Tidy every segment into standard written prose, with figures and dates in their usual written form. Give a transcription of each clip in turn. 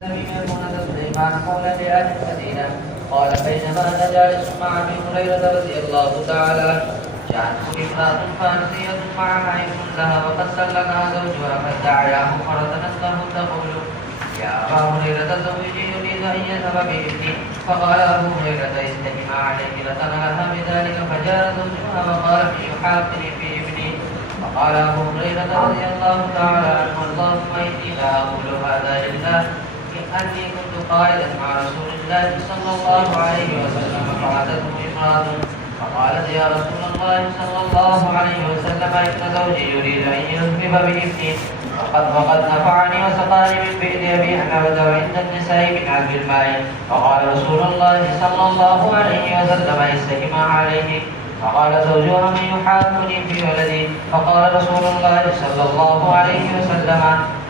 ميمونة سليمان مولى لأهل المدينة قال بينما أنا جالس مع أبي هريرة رضي الله تعالى عنه جاءته امرأة فارسية معها ابن لها وقد سلكها زوجها فدعياه فرزنت له تقول يا أبا هريرة زوجي يريد أن يذهب بابني فقال أبو هريرة استمع ما عليك لتنلها بذلك فجاء زوجها وقال يحاكني في ابني فقال أبو هريرة رضي الله تعالى عنه اللهم إني لا أقول هذا إلا أني كنت قائدا مع رسول الله صلى الله عليه وسلم فأتته امرأة فقالت يا رسول الله صلى الله عليه وسلم إن زوجي يريد أن يذهب بابني وقد نفعني وسقاني من بئر أبي حنبة وعند النساء من عذب الماء فقال رسول الله صلى الله عليه وسلم استكما عليه فقال زوجها من يحاكني في ولدي فقال رسول الله صلى الله عليه وسلم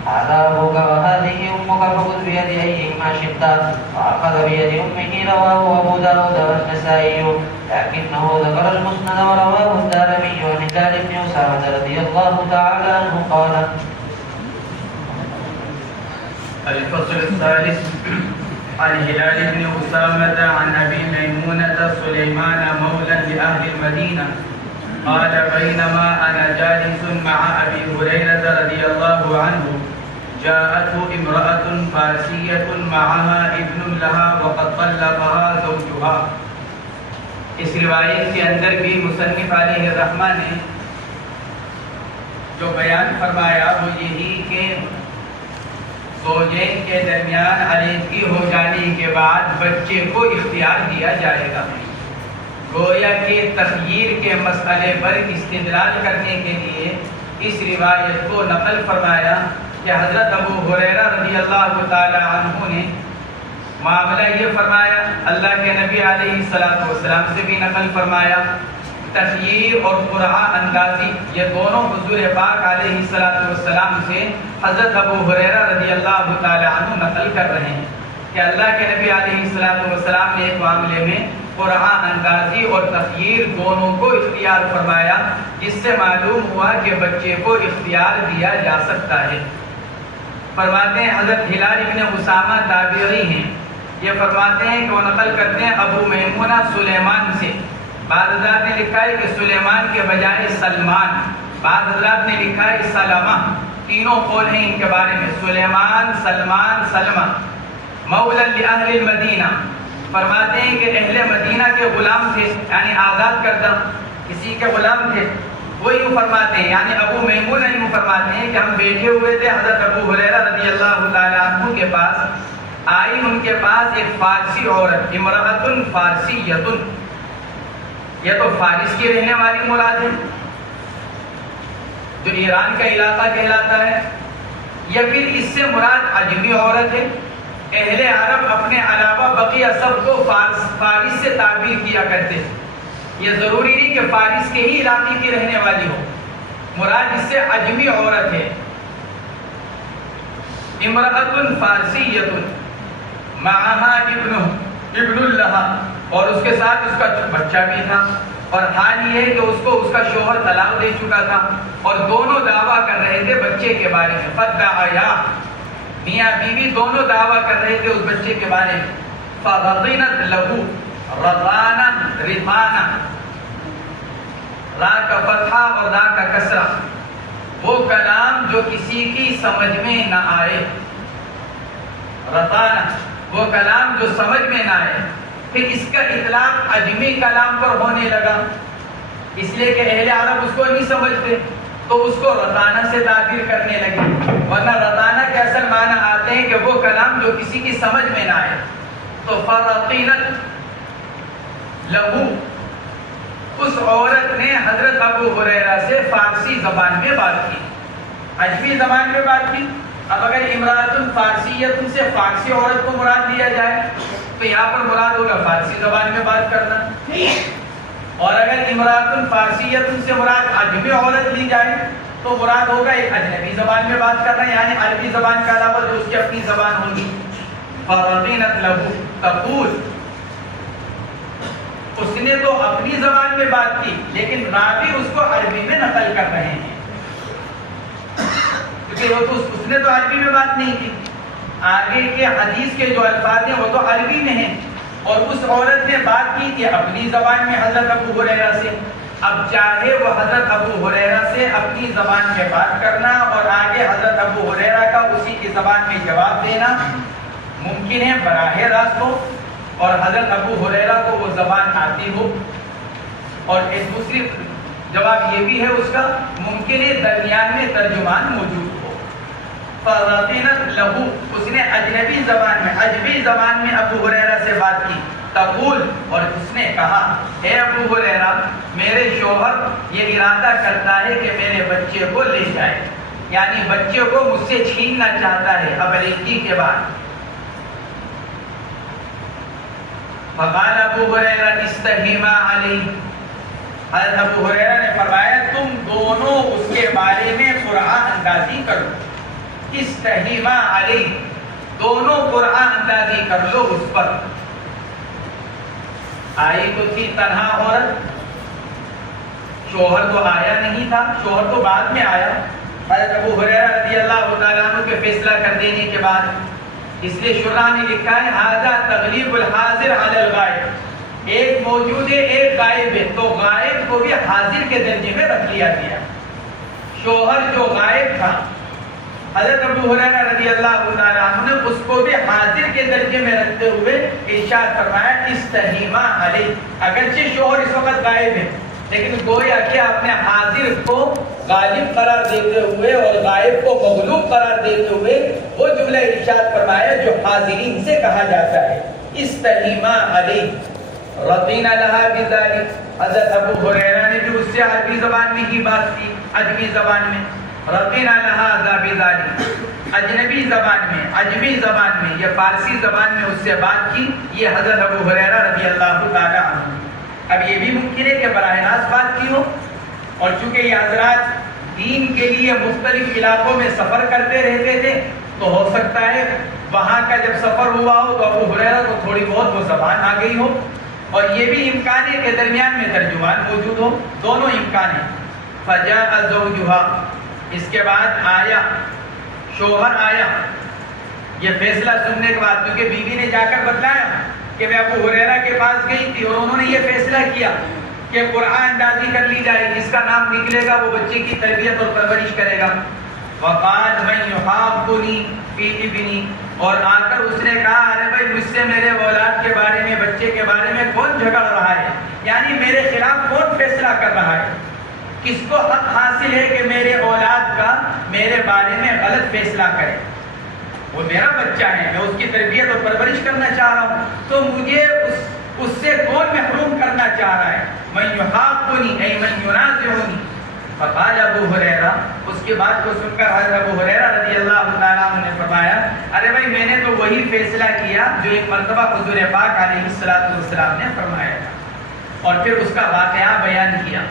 هذا أبوك وهذه أمك فخذ بيد أيهما شئت فأخذ بيد أمه رواه أبو داود والنسائي لكنه ذكر المسند ورواه الدارمي عن هلال بن أسامة رضي الله تعالى عنه قال الفصل الثالث عن هلال بن أسامة عن أبي ميمونة سليمان مولى لأهل المدينة قال بينما أنا جالس مع أبي هريرة رضي الله عنه جاءته امرأة فارسية معها ابن لها وقد طلقها زوجها. اس روایت کے اندر بھی مصنف علیہ الرحمہ نے جو بیان فرمایا وہ یہی کہ زوجین کے درمیان علیحدگی ہو جانے کے بعد بچے کو اختیار دیا جائے گا. گویا کہ تخییر کے مسئلے پر استدلال کرنے کے لیے اس روایت کو نقل فرمایا کہ حضرت ابو ہریرہ رضی اللہ تعالی عنہ نے معاملہ یہ فرمایا. اللہ کے نبی علیہ السلام سے بھی نقل فرمایا. تخییر اور قرعہ اندازی یہ دونوں حضور پاک علیہ السلام سے حضرت ابو ہریرہ رضی اللہ تعالی عنہ نقل کر رہے ہیں کہ اللہ کے نبی علیہ السلام نے ایک معاملے میں قرعہ اندازی اور تخییر دونوں کو اختیار فرمایا جس سے معلوم ہوا کہ بچے کو اختیار دیا جا سکتا ہے. فرماتے ہیں حضرت ہلال ابن اسامہ تابعی ہیں. یہ فرماتے ہیں کہ وہ نقل کرتے ہیں ابو میمونہ سلیمان سے. بعض حضرات نے لکھا ہے کہ سلیمان کے بجائے سلمان, بعض حضرات نے لکھا ہے سلمہ. تینوں قول ہیں ان کے بارے میں, سلیمان, سلمان, سلمہ. مولا لأہل المدینہ فرماتے ہیں کہ اہل مدینہ کے غلام تھے, یعنی آزاد کردہ کسی کے غلام تھے. وہ یوں فرماتے ہیں, یعنی ابو میمونہ یوں فرماتے ہیں کہ ہم بیٹھے ہوئے تھے حضرت ابو ہریرہ رضی اللہ تعالی عنہ کے پاس. آئی ان کے پاس ایک فارسی عورت, امرأۃ فارسیۃ. یہ تو فارس کی رہنے والی مراد ہے جو ایران کا علاقہ کہلاتا ہے, یا پھر اس سے مراد عجمی عورت ہے. اہل عرب اپنے علاوہ بقیہ سب کو فارس سے تعبیر کیا کرتے. یہ ضروری نہیں کہ فارس کے ہی علاقے کی رہنے والی ہو, مراد اس سے عجمی عورت ہے. امرأۃ فارسیۃ معها ابن لها, اور اس کے ساتھ اس کا بچہ بھی تھا. اور حال یہ ہے کہ اس کو اس کا شوہر طلاق دے چکا تھا اور دونوں دعویٰ کر رہے تھے بچے کے بارے میں. فدعیا, میاں بیوی دونوں دعویٰ کر رہے تھے اس بچے کے بارے میں. فَرَضِنَتْ لَهُ رَضَانًا رِضَانًا, را کا فتحہ اور را کا کسرہ, وہ کلام جو کسی کی سمجھ میں نہ آئے. رضانہ, وہ کلام جو سمجھ میں نہ آئے. پھر اس کا اطلاق عجمی کلام پر ہونے لگا اس لیے کہ اہل عرب اس کو نہیں سمجھتے, تو اس کو رضانہ سے تعبیر کرنے لگے. ورنہ رضانہ کے اصل معنی آتے ہیں کہ وہ کلام جو کسی کی سمجھ میں نہ آئے. تو فرقینت لہو, اس عورت نے حضرت ابو ہریرہ سے فارسی زبان میں بات کی, عجمی زبان میں بات کی. اب اگر امرأۃ فارسیۃ سے فارسی عورت کو مراد لیا جائے تو یہاں پر مراد ہوگا فارسی زبان میں بات کرنا, اور اگر امرأۃ فارسیۃ سے مراد عجمی عورت لی جائے تو مراد ہوگا ایک اجنبی زبان میں بات کرنا, یعنی عربی زبان کے علاوہ جو اس کی اپنی زبان ہوگی. فرضینت لہو تقول, اس نے تو اپنی زبان میں بات کی لیکن راوی اس کو عربی میں نقل کر رہے ہیں, کیونکہ اس نے تو عربی میں بات نہیں کی. آگے کے حدیث کے جو الفاظ ہیں وہ تو عربی میں ہیں، اور اس عورت نے بات کی تھی اپنی زبان میں حضرت ابو ہریرہ سے. اب چاہے وہ حضرت ابو ہریرہ سے اپنی زبان میں بات کرنا اور آگے حضرت ابو ہریرہ کا اسی کی زبان میں جواب دینا ممکن ہے براہ راست ہو، اور حضرت ابو ہریرہ کو وہ زبان آتی ہو، اور ایک دوسری جواب یہ بھی ہے اس کا ممکن ہے درمیان میں ترجمان موجود ہو. فَرَطِنَتْ لَهُ، اس نے عجمی زبان میں ابو ہریرہ سے بات کی. تقول، اور اس نے کہا اے ابو ہریرہ میرے شوہر یہ ارادہ کرتا ہے کہ میرے بچے کو لے جائے، یعنی بچے کو مجھ سے چھیننا چاہتا ہے ابلیغی کے بعد. فقال ابو ہریرہ استحیما علیہ، حضرت ابو ہریرہ نے فرمایا تم دونوں اس کے بارے میں قرآن اندازی کرو. استحیما علیہ، دونوں قرآن اندازی کر لو اس پر. آئی تو تھی تنہا عورت، شوہر تو آیا نہیں تھا، شوہر تو بعد میں آیا حضرت ابو ہریرہ رضی اللہ تعالیٰ عنہ کے فیصلہ کر دینے کے بعد. اس لیے شرح نے لکھا ہے ھذا تغلیب الحاضر علی الغائب، ایک موجود ہے ایک غائب ہے، تو غائب کو بھی حاضر کے درجے میں رکھ لیا گیا. شوہر جو غائب تھا حضرت ابو ہریرہ رضی اللہ تعالیٰ عنہ نے اس کو بھی حاضر کے درجے میں رکھتے ہوئے ارشاد فرمایا استحیما علیہ. اگرچہ شوہر اس وقت غائب ہے لیکن گویا کہ اپنے حاضر کو غالب قرار دیتے ہوئے اور غائب کو مغلوب قرار دیتے ہوئے وہ جملہ ارشاد فرمایا جو حاضرین سے کہا جاتا ہے استحیما علیہ. رضینا لها بذلک، حضرت ابو ہریرہ نے بھی اس سے عربی زبان میں ہی بات کی، عجمی زبان میں. رضینا لها بذلک، اجنبی زبان میں، عجمی زبان میں یا فارسی زبان میں اس سے بات کی. یہ حضرت ابو ہریرہ رضی اللہ تعالی عنہ. اب یہ بھی ممکن ہے کہ براہ راست بات کی ہو، اور چونکہ یہ حضرات دین کے لیے مختلف علاقوں میں سفر کرتے رہتے تھے تو ہو سکتا ہے وہاں کا جب سفر ہوا ہو تو ابو ہریرہ کو تھوڑی بہت وہ زبان آ گئی ہو، اور یہ بھی امکان ہے کہ درمیان میں ترجمان موجود ہو. دونوں امکان ہیں. فجاء زوجها، اس کے بعد آیا شوہر آیا. یہ فیصلہ سننے کے بعد کیونکہ بیوی نے جا کر بتلایا کہ میں ابو ہریرہ کے پاس گئی تھی اور انہوں نے یہ فیصلہ کیا کہ قرآن اندازی کر لی جائے، جس کا نام نکلے گا وہ بچے کی تربیت اور پرورش کرے گا. وقال من يحابني في ابني، اور آ کر اس نے کہا ارے بھائی مجھ سے میرے اولاد کے بارے میں، بچے کے بارے میں کون جھگڑ رہا ہے، یعنی میرے خلاف کون فیصلہ کر رہا ہے، کس کو حق حاصل ہے کہ میرے اولاد کا میرے بارے میں غلط فیصلہ کرے. وہ میرا بچہ ہے، میں اس کی تربیت اور پرورش کرنا چاہ رہا ہوں، تو مجھے اس سے کون محروم کرنا چاہ رہا ہے. من يحابني اي من ينازعني. فقال ابو ہریرہ، اس کی بات کو سن کر حضرت ابو ہریرہ رضی اللہ تعالیٰ عنہ نے فرمایا ارے بھائی میں نے تو وہی فیصلہ کیا جو ایک مرتبہ حضور پاک علیہ السلام نے فرمایا تھا، اور پھر اس کا واقعہ بیان کیا.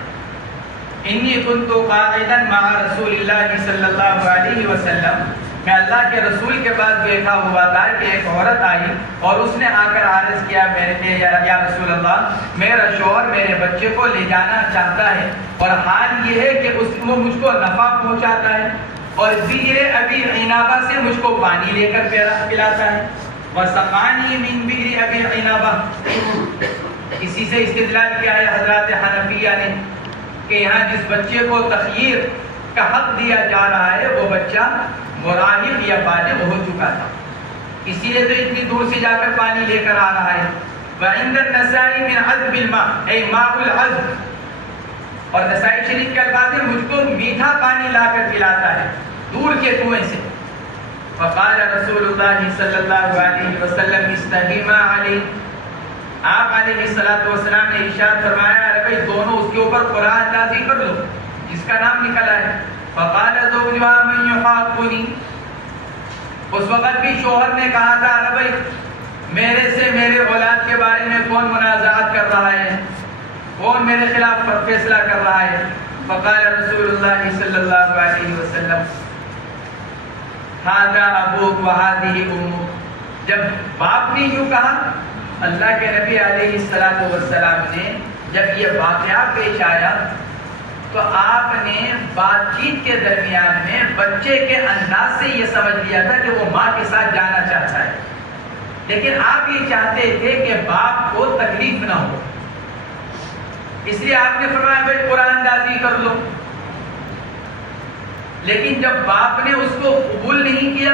انی کنت قاعدا مع رسول اللہ صلی اللہ علیہ وسلم، میں اللہ کے رسول کے پاس بیٹھا ہوا تھا کہ ایک عورت آئی اور اس نے آ کر عرض کیا میرے یا رسول اللہ میرا شوہر میرے بچے کو لے جانا چاہتا ہے، اور حال یہ ہے کہ وہ مجھ کو نفع پہنچاتا ہے اور بئر ابی عنابہ سے مجھ کو پانی لے کر پلاتا ہے. وسقانی من بئر ابی عنابہ، اسی سے استدلال کیا ہے حضرات حنفیہ نے کہ یہاں جس بچے کو تخییر کا حق دیا جا رہا ہے وہ بچہ مراہب یا بالغ ہو چکا تھا، اسی لیے تو اتنی دور سے جا کر پانی لے کر آ رہا ہے. وعند النسائی من عذب الماء اے ماء العذب، اور نسائی شریف کے الفاظ میں مجھ کو میٹھا پانی لا کر پلاتا ہے دور کے کنویں سے. فقال رسول اللہ صلی اللہ علیہ وسلم استحیما علیہ، آپ علیہ السلام نے ارشاد فرمایا ارے بھائی دونوں اس کے اوپر قرآن اندازی کر لو جس کا نام نکلا ہے. فقال زوجها من يحابني، اس وقت بھی شوہر نے کہا تھا ارے بھائی میرے سے میرے اولاد کے بارے میں کون منازعات کر رہا ہے، کون میرے خلاف فیصلہ کر رہا ہے. فقال رسول اللہ صلی اللہ علیہ وسلم هذا ابوك وهذه امك، جب باپ نے یوں کہا اللہ کے نبی علیہ السلام نے جب یہ واقعہ پیش آیا تو آپ نے بات چیت کے درمیان میں بچے کے انداز سے یہ سمجھ لیا تھا کہ وہ ماں کے ساتھ جانا چاہتا ہے، لیکن آپ یہ چاہتے تھے کہ باپ کو تکلیف نہ ہو، اس لیے آپ نے فرمایا بھائی قرآن اندازی کر لو۔ لیکن جب باپ نے اس کو قبول نہیں کیا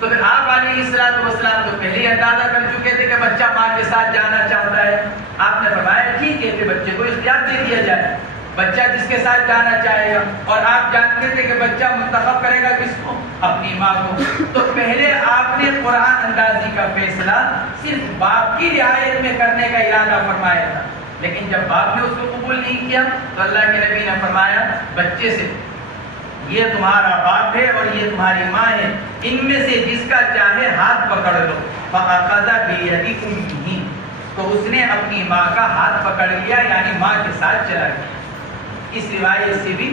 تو پھر آپ علیہ السلام تو پہلے ہی اندازہ کر چکے تھے کہ بچہ ماں کے ساتھ جانا چاہتا ہے۔ آپ نے فرمایا ٹھیک ہے کہ بچے کو اختیار دے دیا جائے، بچہ جس کے ساتھ جانا چاہے گا، اور آپ جانتے تھے کہ بچہ منتخب کرے گا کس کو؟ اپنی ماں کو۔ تو پہلے آپ نے قرآن اندازی کا فیصلہ صرف باپ کی رعایت میں کرنے کا ارادہ فرمایا تھا، لیکن جب باپ نے اس کو قبول نہیں کیا تو اللہ کے نبی نے فرمایا بچے سے یہ تمہارا باپ ہے اور یہ تمہاری ماں ہے، ان میں سے جس کا چاہے ہاتھ پکڑ لو۔ فَأَخَذَ بِيَدِ أُمِّهِ، تو اس نے اپنی ماں کا ہاتھ پکڑ لیا، یعنی ماں کے ساتھ چلا گیا۔ اس روایت سے بھی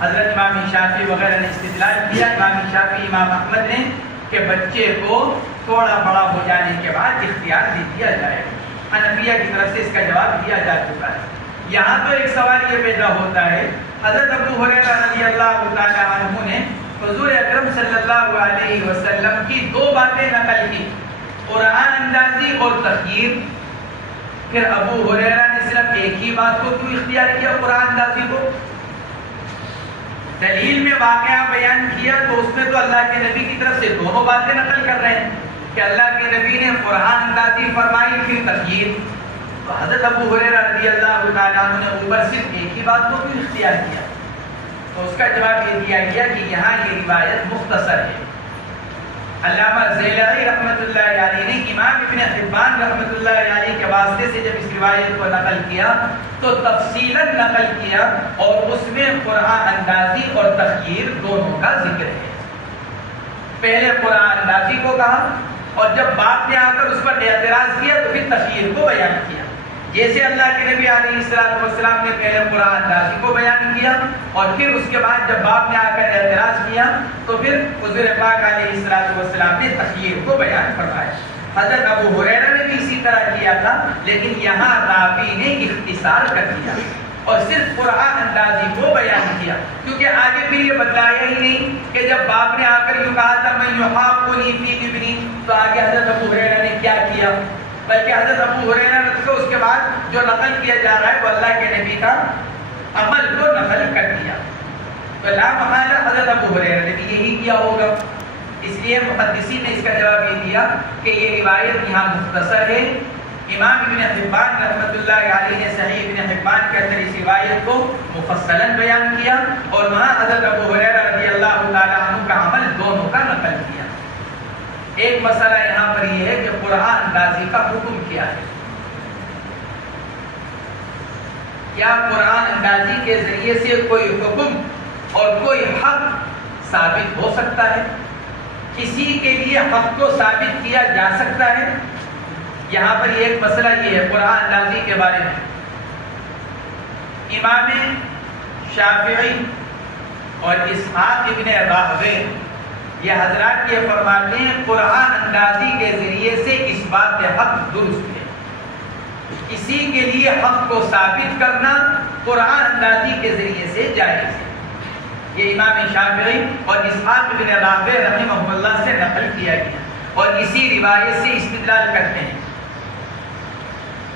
حضرت امام شافعی وغیرہ نے استدلال کیا، امام شافعی، امام احمد نے، کہ بچے کو تھوڑا بڑا ہو جانے کے بعد اختیار دے دیا جائے۔ حنفیہ کی طرف سے اس کا جواب دیا جا چکا ہے۔ یہاں تو ایک سوال یہ پیدا ہوتا ہے، حضرت ابو ہریرہ رضی اللہ تعالی عنہ نے حضور اکرم صلی اللہ علیہ وسلم کی دو باتیں نقل کی، قرآن اندازی اور تخییر، پھر ابو ہریرہ نے صرف ایک ہی بات کو کیوں اختیار کیا، قرآن اندازی کو؟ دلیل میں واقعہ بیان کیا تو اس میں تو اللہ کے نبی کی طرف سے دونوں باتیں نقل کر رہے ہیں کہ اللہ کے نبی نے قرآن اندازی فرمائی پھر تخییر، تو حضرت ابو ہریرہ رضی اللہ تعالیٰ عنہ نے اوپر صرف ایک ہی بات کو کیوں اختیار کیا؟ تو اس کا جواب یہ دیا گیا کہ یہاں یہ روایت مختصر ہے۔ علامہ زیلعی رحمۃ اللہ علیہ نے امام ابن حبان رحمۃ اللہ علیہ کے واسطے سے جب اس روایت کو نقل کیا تو تفصیلاً نقل کیا، اور اس میں قرآن اندازی اور تخییر دونوں کا ذکر ہے۔ پہلے قرآن اندازی کو کہا، اور جب باپ نے آ کر اس پر اعتراض کیا تو پھر تخییر کو بیان کیا۔ جیسے اللہ کے نبی علیہ السلام نے پہلے قرآن اندازی کو بیان کیا، اور پھر اس کے بعد جب باپ نے آ کر اعتراض کیا تو پھر حضور پاک علیہ السلام نے تخییر کو بیان فرمایا۔ حضرت ابو ہریرہ نے بھی اسی طرح کیا تھا، لیکن یہاں راوی نے اختصار کر دیا اور صرف قرآن اندازی کو بیان کیا، کیونکہ آگے پھر یہ بتلایا ہی نہیں کہ جب باپ نے آ کر یوں کہا تھا میں یحابنی فی ابنی، تو آگے حضرت ابو ہریرہ نے کیا کیا، بلکہ حضرت ابو ہریرہ نے اس کے بعد جو نقل کیا جا رہا ہے وہ اللہ کے نبی کا عمل کو نقل کر دیا۔ تو لا محالہ حضرت ابو ہریرہ نے بھی یہی کیا ہوگا، اس لیے محدثین نے اس کا جواب یہ دیا کہ یہ روایت یہاں مختصر ہے۔ امام ابن حبان رحمۃ اللہ علیہ نے صحیح ابن حبان کے اندر اس روایت کو مفصلاً بیان کیا، اور وہاں حضرت ابو ہریرہ رضی اللہ تعالیٰ عنہ کا عمل دونوں کا نقل کیا۔ ایک مسئلہ یہاں پر یہ ہے کہ قرآن اندازی کا حکم کیا ہے؟ کیا قرآن اندازی کے ذریعے سے کوئی حکم اور کوئی حق ثابت ہو سکتا ہے؟ کسی کے لیے حق کو ثابت کیا جا سکتا ہے؟ یہاں پر ایک مسئلہ یہ ہے قرآن اندازی کے بارے میں۔ امام شافعی اور اسحاق ابن راہوے یہ حضرات یہ فرماتے ہیں قرآن اندازی کے ذریعے سے اس بات حق درست ہے، کسی کے لیے حق کو ثابت کرنا قرآن اندازی کے ذریعے سے جائز ہے۔ یہ امام شافعی اور اسحاق بن راہوے رحمہ اللہ سے نقل کیا گیا، اور اسی روایت سے استدلال کرتے ہیں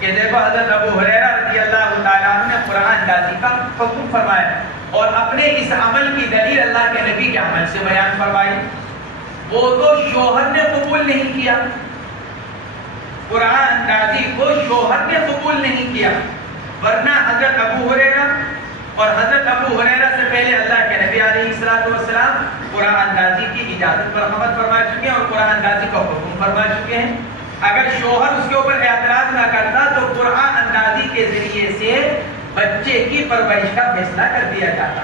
کہ دیکھو حضرت ابو ہریرہ رضی اللہ تعالیٰ عنہ نے قرآن اندازی کا حکم فرمایا، اور اپنے اس عمل کی دلیل اللہ کے نبی کے عمل سے بیان فرمائی۔ وہ تو شوہر نے قبول نہیں کیا، قرآن اندازی کو شوہر نے قبول نہیں کیا، ورنہ حضرت ابو ہریرہ اور حضرت ابو ہریرہ سے پہلے اللہ کے نبی علیہ السلام قرآن اندازی کی اجازت پر حمد فرما چکے ہیں اور قرآن اندازی کا حکم فرما چکے ہیں۔ اگر شوہر اس کے اوپر اعتراض نہ کرتا تو قرآن اندازی کے ذریعے سے بچے کی پرورش کا فیصلہ کر دیا جاتا۔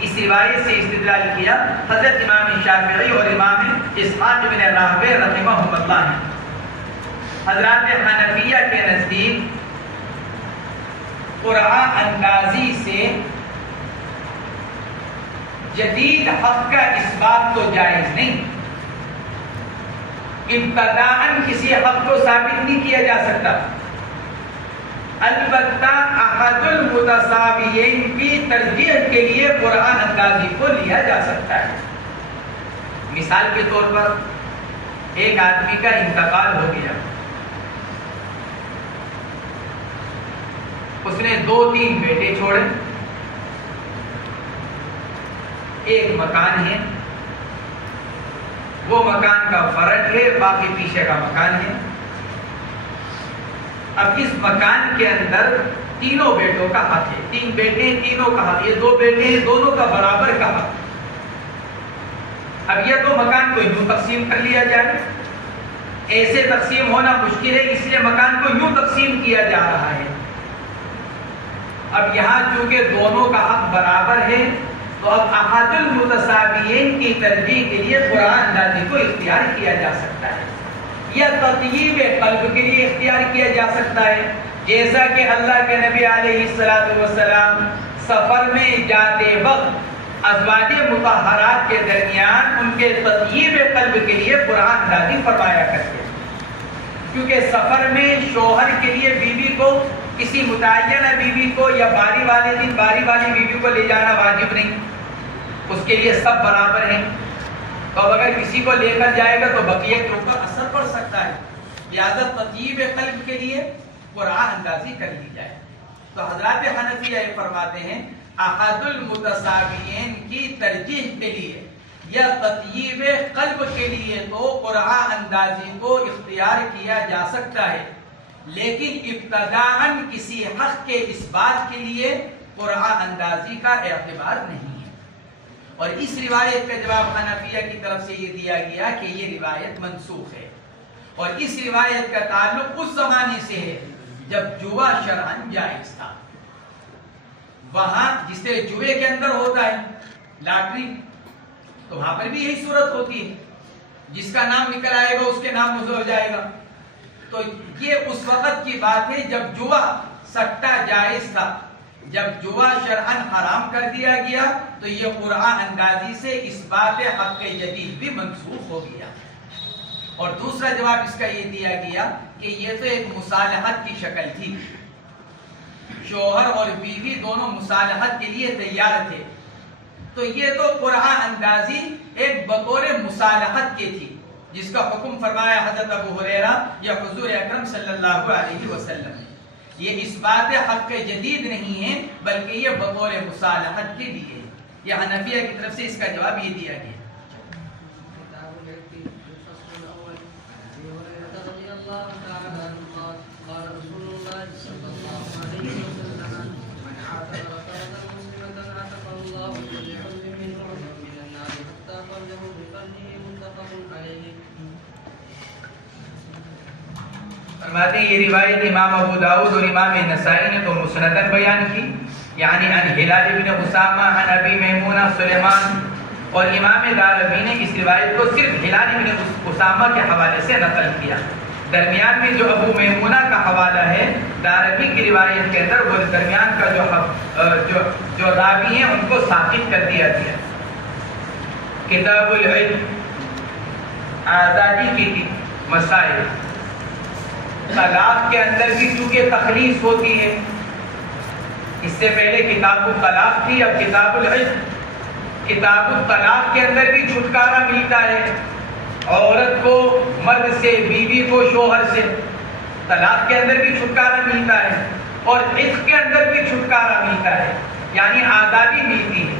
اس روایت سے استدلال کیا حضرت امام شافعی اور امام اسحاق بن راہوے رحمہ اللہ نے۔ حضرات حنفیہ کے نزدیک قرآن اندازی سے جدید حق کا اس بات تو جائز نہیں، ابتداءً کسی حق کو ثابت نہیں کیا جا سکتا، البتہ احد المتساویین کی ترجیح کے لیے قرآن اندازی کو لیا جا سکتا ہے۔ مثال کے طور پر ایک آدمی کا انتقال ہو گیا، اس نے 2-3 بیٹے چھوڑے، ایک مکان ہے، وہ مکان کا فرق ہے، باقی پیچھے کا مکان ہے۔ اب اس مکان کے اندر تینوں بیٹوں کا حق ہے، 3 بیٹے ہیں، تینوں کا حق، یہ 2 بیٹے ہیں، دونوں کا برابر کا حق۔ اب یہ تو مکان کو یوں تقسیم کر لیا جائے، ایسے تقسیم ہونا مشکل ہے، اس لیے مکان کو یوں تقسیم کیا جا رہا ہے۔ اب یہاں چونکہ دونوں کا حق برابر ہے تو اب احد المتساویین کی ترجیح کے لیے قرآن اندازی کو اختیار کیا جا سکتا ہے، یا تطیب قلب کے لیے اختیار کیا جا سکتا ہے، جیسا کہ اللہ کے نبی علیہ السلام سفر میں جاتے وقت ازواج مطہرات کے درمیان ان کے تطیب قلب کے لیے قرآن اندازی فرمایا کرتے ہیں، کیونکہ سفر میں شوہر کے لیے بیوی کو کسی متعینہ بیوی کو یا باری والے دن باری والی بیوی کو لے جانا واجب نہیں، اس کے لیے سب برابر ہیں، تو اب اگر کسی کو لے کر جائے گا تو بقیہ کے اوپر اثر پڑ سکتا ہے، لہذا تطیب قلب کے لیے قرآن اندازی کر لی جائے۔ تو حضرات حنفیہ یہ فرماتے ہیں احد المتساویین کی ترجیح کے لیے یا تطیب قلب کے لیے تو قرآن اندازی کو اختیار کیا جا سکتا ہے، لیکن ابتداءً کسی حق کے اس بات کے لیے قرآن اندازی کا اعتبار نہیں ہے۔ اور اس روایت کا جواب حنفیہ کی طرف سے یہ دیا گیا کہ یہ روایت منسوخ ہے، اور اس روایت کا تعلق اس زمانے سے ہے جب جوا شرعاً جائز تھا۔ وہاں جس طرح جوے کے اندر ہوتا ہے لاٹری، تو وہاں پر بھی یہی صورت ہوتی ہے، جس کا نام نکل آئے گا اس کے نام مزور ہو جائے گا۔ تو یہ اس وقت کی بات ہے جب جوا سٹہ جائز تھا، جب جوا شرعاً حرام کر دیا گیا تو یہ قرآن اندازی سے اس بات حق جدید بھی منسوخ ہو گیا۔ اور دوسرا جواب اس کا یہ دیا گیا کہ یہ تو ایک مصالحت کی شکل تھی، شوہر اور بیوی دونوں مصالحت کے لیے تیار تھے، تو یہ تو قرآن اندازی ایک بطور مصالحت کی تھی، جس کا حکم فرمایا حضرت ابو ہریرہ یا حضور اکرم صلی اللہ علیہ وسلم نے۔ یہ اس بات حق جدید نہیں ہے بلکہ یہ بطور مصالحت کے لیے، یہ حنفیہ کی طرف سے اس کا جواب یہ دیا گیا۔ فرماتے ہیں یہ روایت امام ابو داؤد اور امام نسائی نے تو مسندن بیان کی، یعنی عن ہلال بن اسامہ عن ابی میمونہ سلیمان، اور امام دارمی نے اس روایت کو صرف ہلال بن اسامہ کے حوالے سے نقل کیا۔ درمیان میں جو ابو میمونہ کا حوالہ ہے دارمی کی روایت کے اندر، وہ درمیان کا جو راوی ہیں ان کو ساقط کر دیا گیا۔ کتاب العلم آزادی کی مسائل، طلاق کے اندر بھی چونکہ تخلیص ہوتی ہے، اس سے پہلے کتاب الطلاق تھی، اب کتاب العلم۔ کتاب الطلاق کے اندر بھی چھٹکارا ملتا ہے، عورت کو مرد سے، بیوی کو شوہر سے، طلاق کے اندر بھی چھٹکارا ملتا ہے، اور عتق کے اندر بھی چھٹکارا ملتا ہے، یعنی آزادی ملتی ہے۔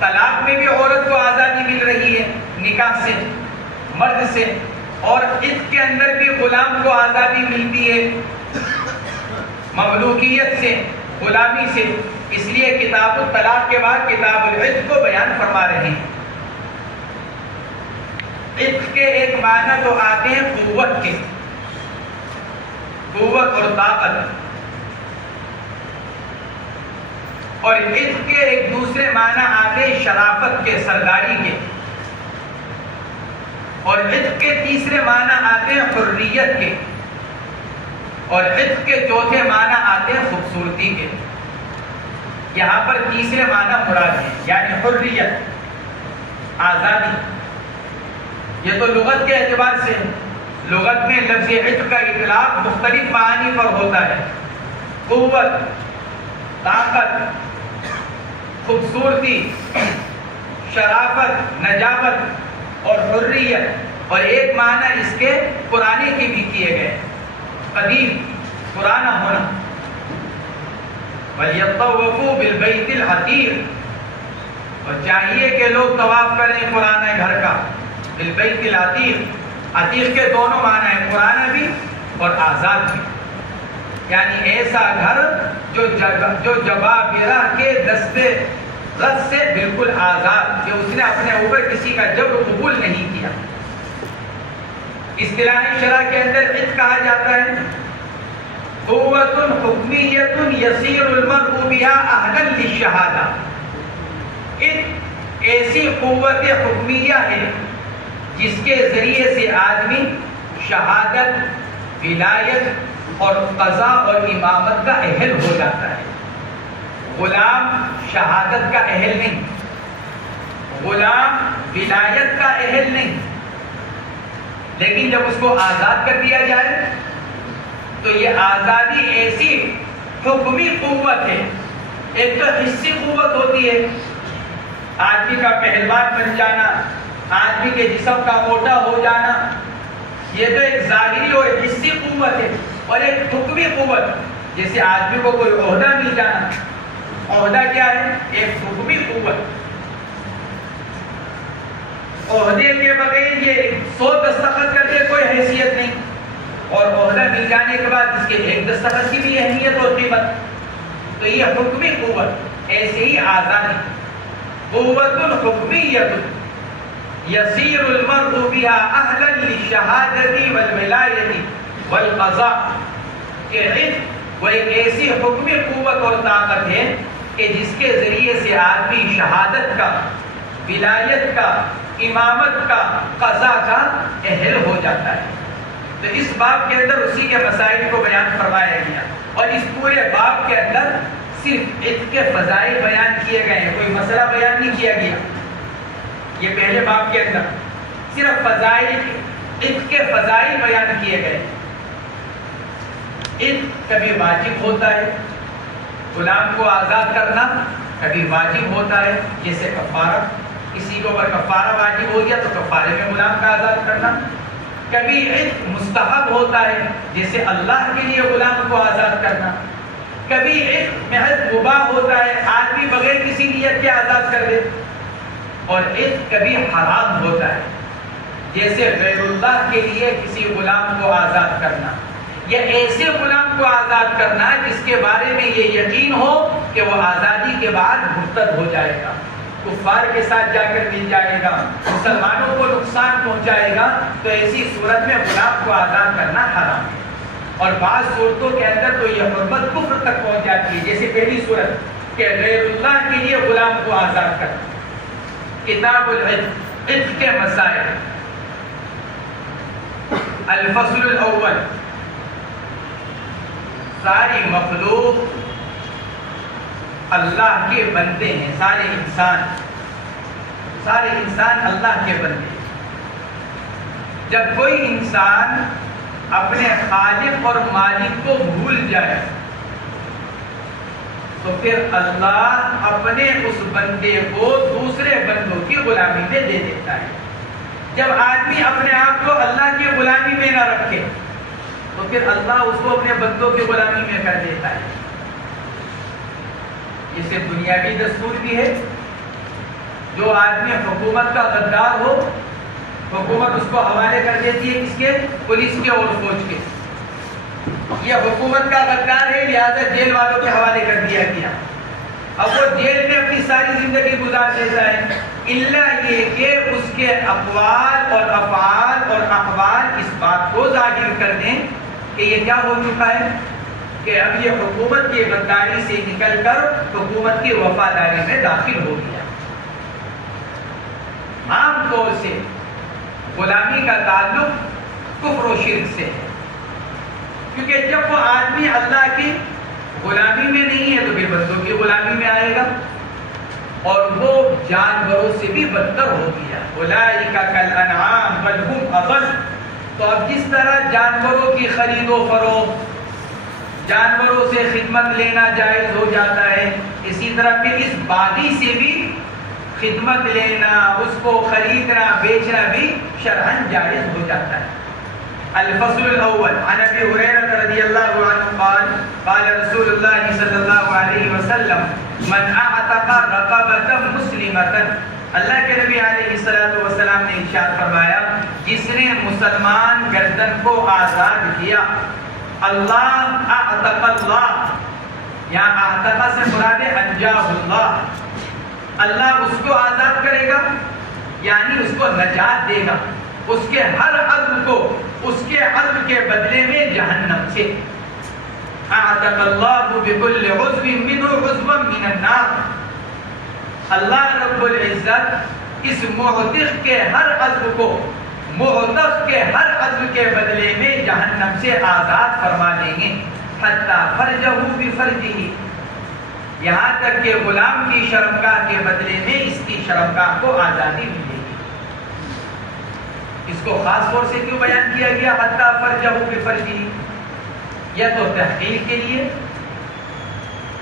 طلاق میں بھی عورت کو آزادی مل رہی ہے نکاح سے، مرد سے، اور عتق کے اندر بھی غلام کو آزادی ملتی ہے مملوکیت سے، غلامی سے، اس لیے کتاب الطلاق کے بعد کتاب العتق کو بیان فرما رہے ہیں۔ عتق کے ایک معنی تو آتے ہیں قوت کے، قوت اور طاقت، اور عتق کے ایک دوسرے معنی آتے ہیں شرافت کے، سرداری کے، اور عتق کے تیسرے معنی آتے ہیں حریت کے، اور عتق کے چوتھے معنی آتے ہیں خوبصورتی کے۔ یہاں پر تیسرے معنی مراد ہے، یعنی حریت، آزادی۔ یہ تو لغت کے اعتبار سے، لغت میں لفظ عتق کا اطلاق مختلف معانی پر ہوتا ہے۔ قوت، طاقت، خوبصورتی، شرافت، نجابت اور حریت، اور ایک معنی اس کے پرانے کے بھی کیے گئے، قدیم، پرانا ہونا۔ وَلْيَطَّوَّفُوا بِالْبَيْتِ الْعَتِيقِ، اور چاہیے کہ لوگ طواف کریں پرانے گھر کا، بالبیت العتیق، عتیق کے دونوں معنی ہیں، پرانا بھی اور آزاد بھی، یعنی ایسا گھر جو جبابرہ کے دستے رد سے بالکل آزاد، کہ اس نے اپنے اوپر کسی کا جبر قبول نہیں کیا۔ اصطلاحی شرح کے اندر عتق کہا جاتا ہے قوت حکمیت یسیر المرء بها اہلا للشہادہ۔ عتق ایسی قوت حکمیہ ہے جس کے ذریعے سے آدمی شہادت، ولایت اور قضاء اور امامت کا اہل ہو جاتا ہے۔ غلام شہادت کا اہل نہیں، غلام ولایت کا اہل نہیں، لیکن جب اس کو آزاد کر دیا جائے تو یہ آزادی ایسی حکمی قوت ہے۔ ایک تو حصی قوت ہوتی ہے، آدمی کا پہلوان بن جانا، آدمی کے جسم کا موٹا ہو جانا، یہ تو ایک ظاہری اور حصی قوت ہے، اور ایک حکمی قوت جیسے آدمی کو کوئی عہدہ مل جانا، عہدہ کیا ہے؟ ایک حکمی قوت۔ عہدے کے بغیر یہ 100 دستخط کر کے کوئی حیثیت نہیں، اور عہدہ مل جانے کے بعد اس کے ایک دستخط کی بھی اہمیت اور قیمت۔ تو یہ حکمی قوت، ایسے ہی آزادی، قوت الحکمیت یسیر المرء بها اہلا للشہادۃ والولایۃ والقضاء، کہ عتق وہ ایک ایسی حکمی قوت اور طاقت ہے کہ جس کے ذریعے سے آدمی شہادت کا، ولایت کا، امامت کا، قضاء کا اہل ہو جاتا ہے۔ تو اس باب کے اندر اسی کے مسائل کو بیان فرمایا گیا، اور اس پورے باب کے اندر صرف عتق کے فضائل بیان کیے گئے ہیں، کوئی مسئلہ بیان نہیں کیا گیا۔ یہ پہلے باب کے اندر صرف فضائل، عتق کے فضائل بیان کیے گئے۔ عتق کبھی واجب ہوتا ہے، غلام کو آزاد کرنا کبھی واجب ہوتا ہے، جیسے کفارہ، کسی کو اگر کفارہ واجب ہو گیا تو کفارے میں غلام کا آزاد کرنا۔ کبھی عتق مستحب ہوتا ہے، جیسے اللہ کے لیے غلام کو آزاد کرنا۔ کبھی عتق محض مباح ہوتا ہے، آدمی بغیر کسی نیت کے آزاد کر دے۔ اور عتق کبھی حرام ہوتا ہے، جیسے غیر اللہ کے لیے کسی غلام کو آزاد کرنا، یا ایسے غلام کو آزاد کرنا جس کے بارے میں یہ یقین ہو کہ وہ آزادی کے بعد مرتد ہو جائے گا، کفار کے ساتھ جا کر مل جائے گا، مسلمانوں کو نقصان پہنچائے گا، تو ایسی صورت میں غلام کو آزاد کرنا حرام ہے۔ اور بعض صورتوں کے اندر تو یہ حرمت کفر تک پہنچ جاتی ہے، جیسے پہلی صورت کہ غیر اللہ کے لیے غلام کو آزاد کرنا۔ کتاب العتق، عتق کے مسائل، الفصل الاول، ساری مخلوق اللہ کے بندے ہیں، سارے انسان اللہ کے بندے ہیں۔ جب کوئی انسان اپنے خالق اور مالک کو بھول جائے تو پھر اللہ اپنے اس بندے کو دوسرے بندوں کی غلامی میں دے دیتا ہے۔ جب آدمی اپنے آپ کو اللہ کی غلامی میں نہ رکھے تو پھر اللہ اس کو اپنے بندوں کی غلامی میں کر دیتا ہے۔ اسے دنیاوی دستور بھی ہے، جو آدمی حکومت کا غدار ہو، حکومت اس کو حوالے کر دیتی ہے، کس کے؟ پولیس کے اور فوج کے۔ یہ حکومت کا غدار ہے، لہذا جیل والوں کے حوالے کر دیا گیا۔ اب وہ جیل میں اپنی ساری زندگی گزار دیتا ہے، الا یہ کہ اس کے اقوال اور افعال اور احوال اس بات کو ظاہر کر دیں کہ یہ کیا ہو چکا ہے، کہ اب یہ حکومت کی غداری سے نکل کر حکومت کی وفاداری میں داخل ہو گیا۔ عام طور سے غلامی کا تعلق کفر و شرک سے ہے، کیونکہ جب وہ آدمی اللہ کی غلامی میں نہیں ہے تو پھر بندوں کی غلامی میں آئے گا، اور وہ جانوروں سے بھی بدتر ہو گیا۔ اولئک کالانعام بل هم اضل۔ تو اب جس طرح جانوروں کی خرید و فروخت، جانوروں سے خدمت لینا جائز ہو جاتا ہے، اسی طرح پھر اس باغی سے بھی خدمت لینا، اس کو خریدنا بیچنا بھی شرعاً جائز ہو جاتا ہے۔ الفصل الاول عن ابی ہریرہ رضی اللہ عنہ قال قال رسول اللہ صلی اللہ علیہ وسلم من اعتق رقبۃ مسلمۃ، اللہ کے نبی علیہ السلام نے ارشاد فرمایا جس نے مسلمان گردن کو آزاد کیا، اللہ اعتق اللہ، یہاں اعتق سے مراد ہے انجاہ اللہ، اللہ اس کو آزاد کرے گا یعنی اس کو نجات دے گا، اس کے ہر عضو کو اس کے عضو کے بدلے میں جہنم سے۔ اعتق اللہ بكل عضو منه عضوا من النار، اللہ رب العزت اس معتق کے ہر عضو کو، معتق کے ہر عضو کے بدلے میں جہنم سے آزاد فرما دیں گے، حتی فرجہ بفرجہ، یہاں تک کہ غلام کی شرمگاہ کے بدلے میں اس کی شرمگاہ کو آزادی ملے گی۔ اس کو خاص طور سے کیوں بیان کیا گیا حتی فرجہ بفرجہ؟ یا تو تحقیق کے لیے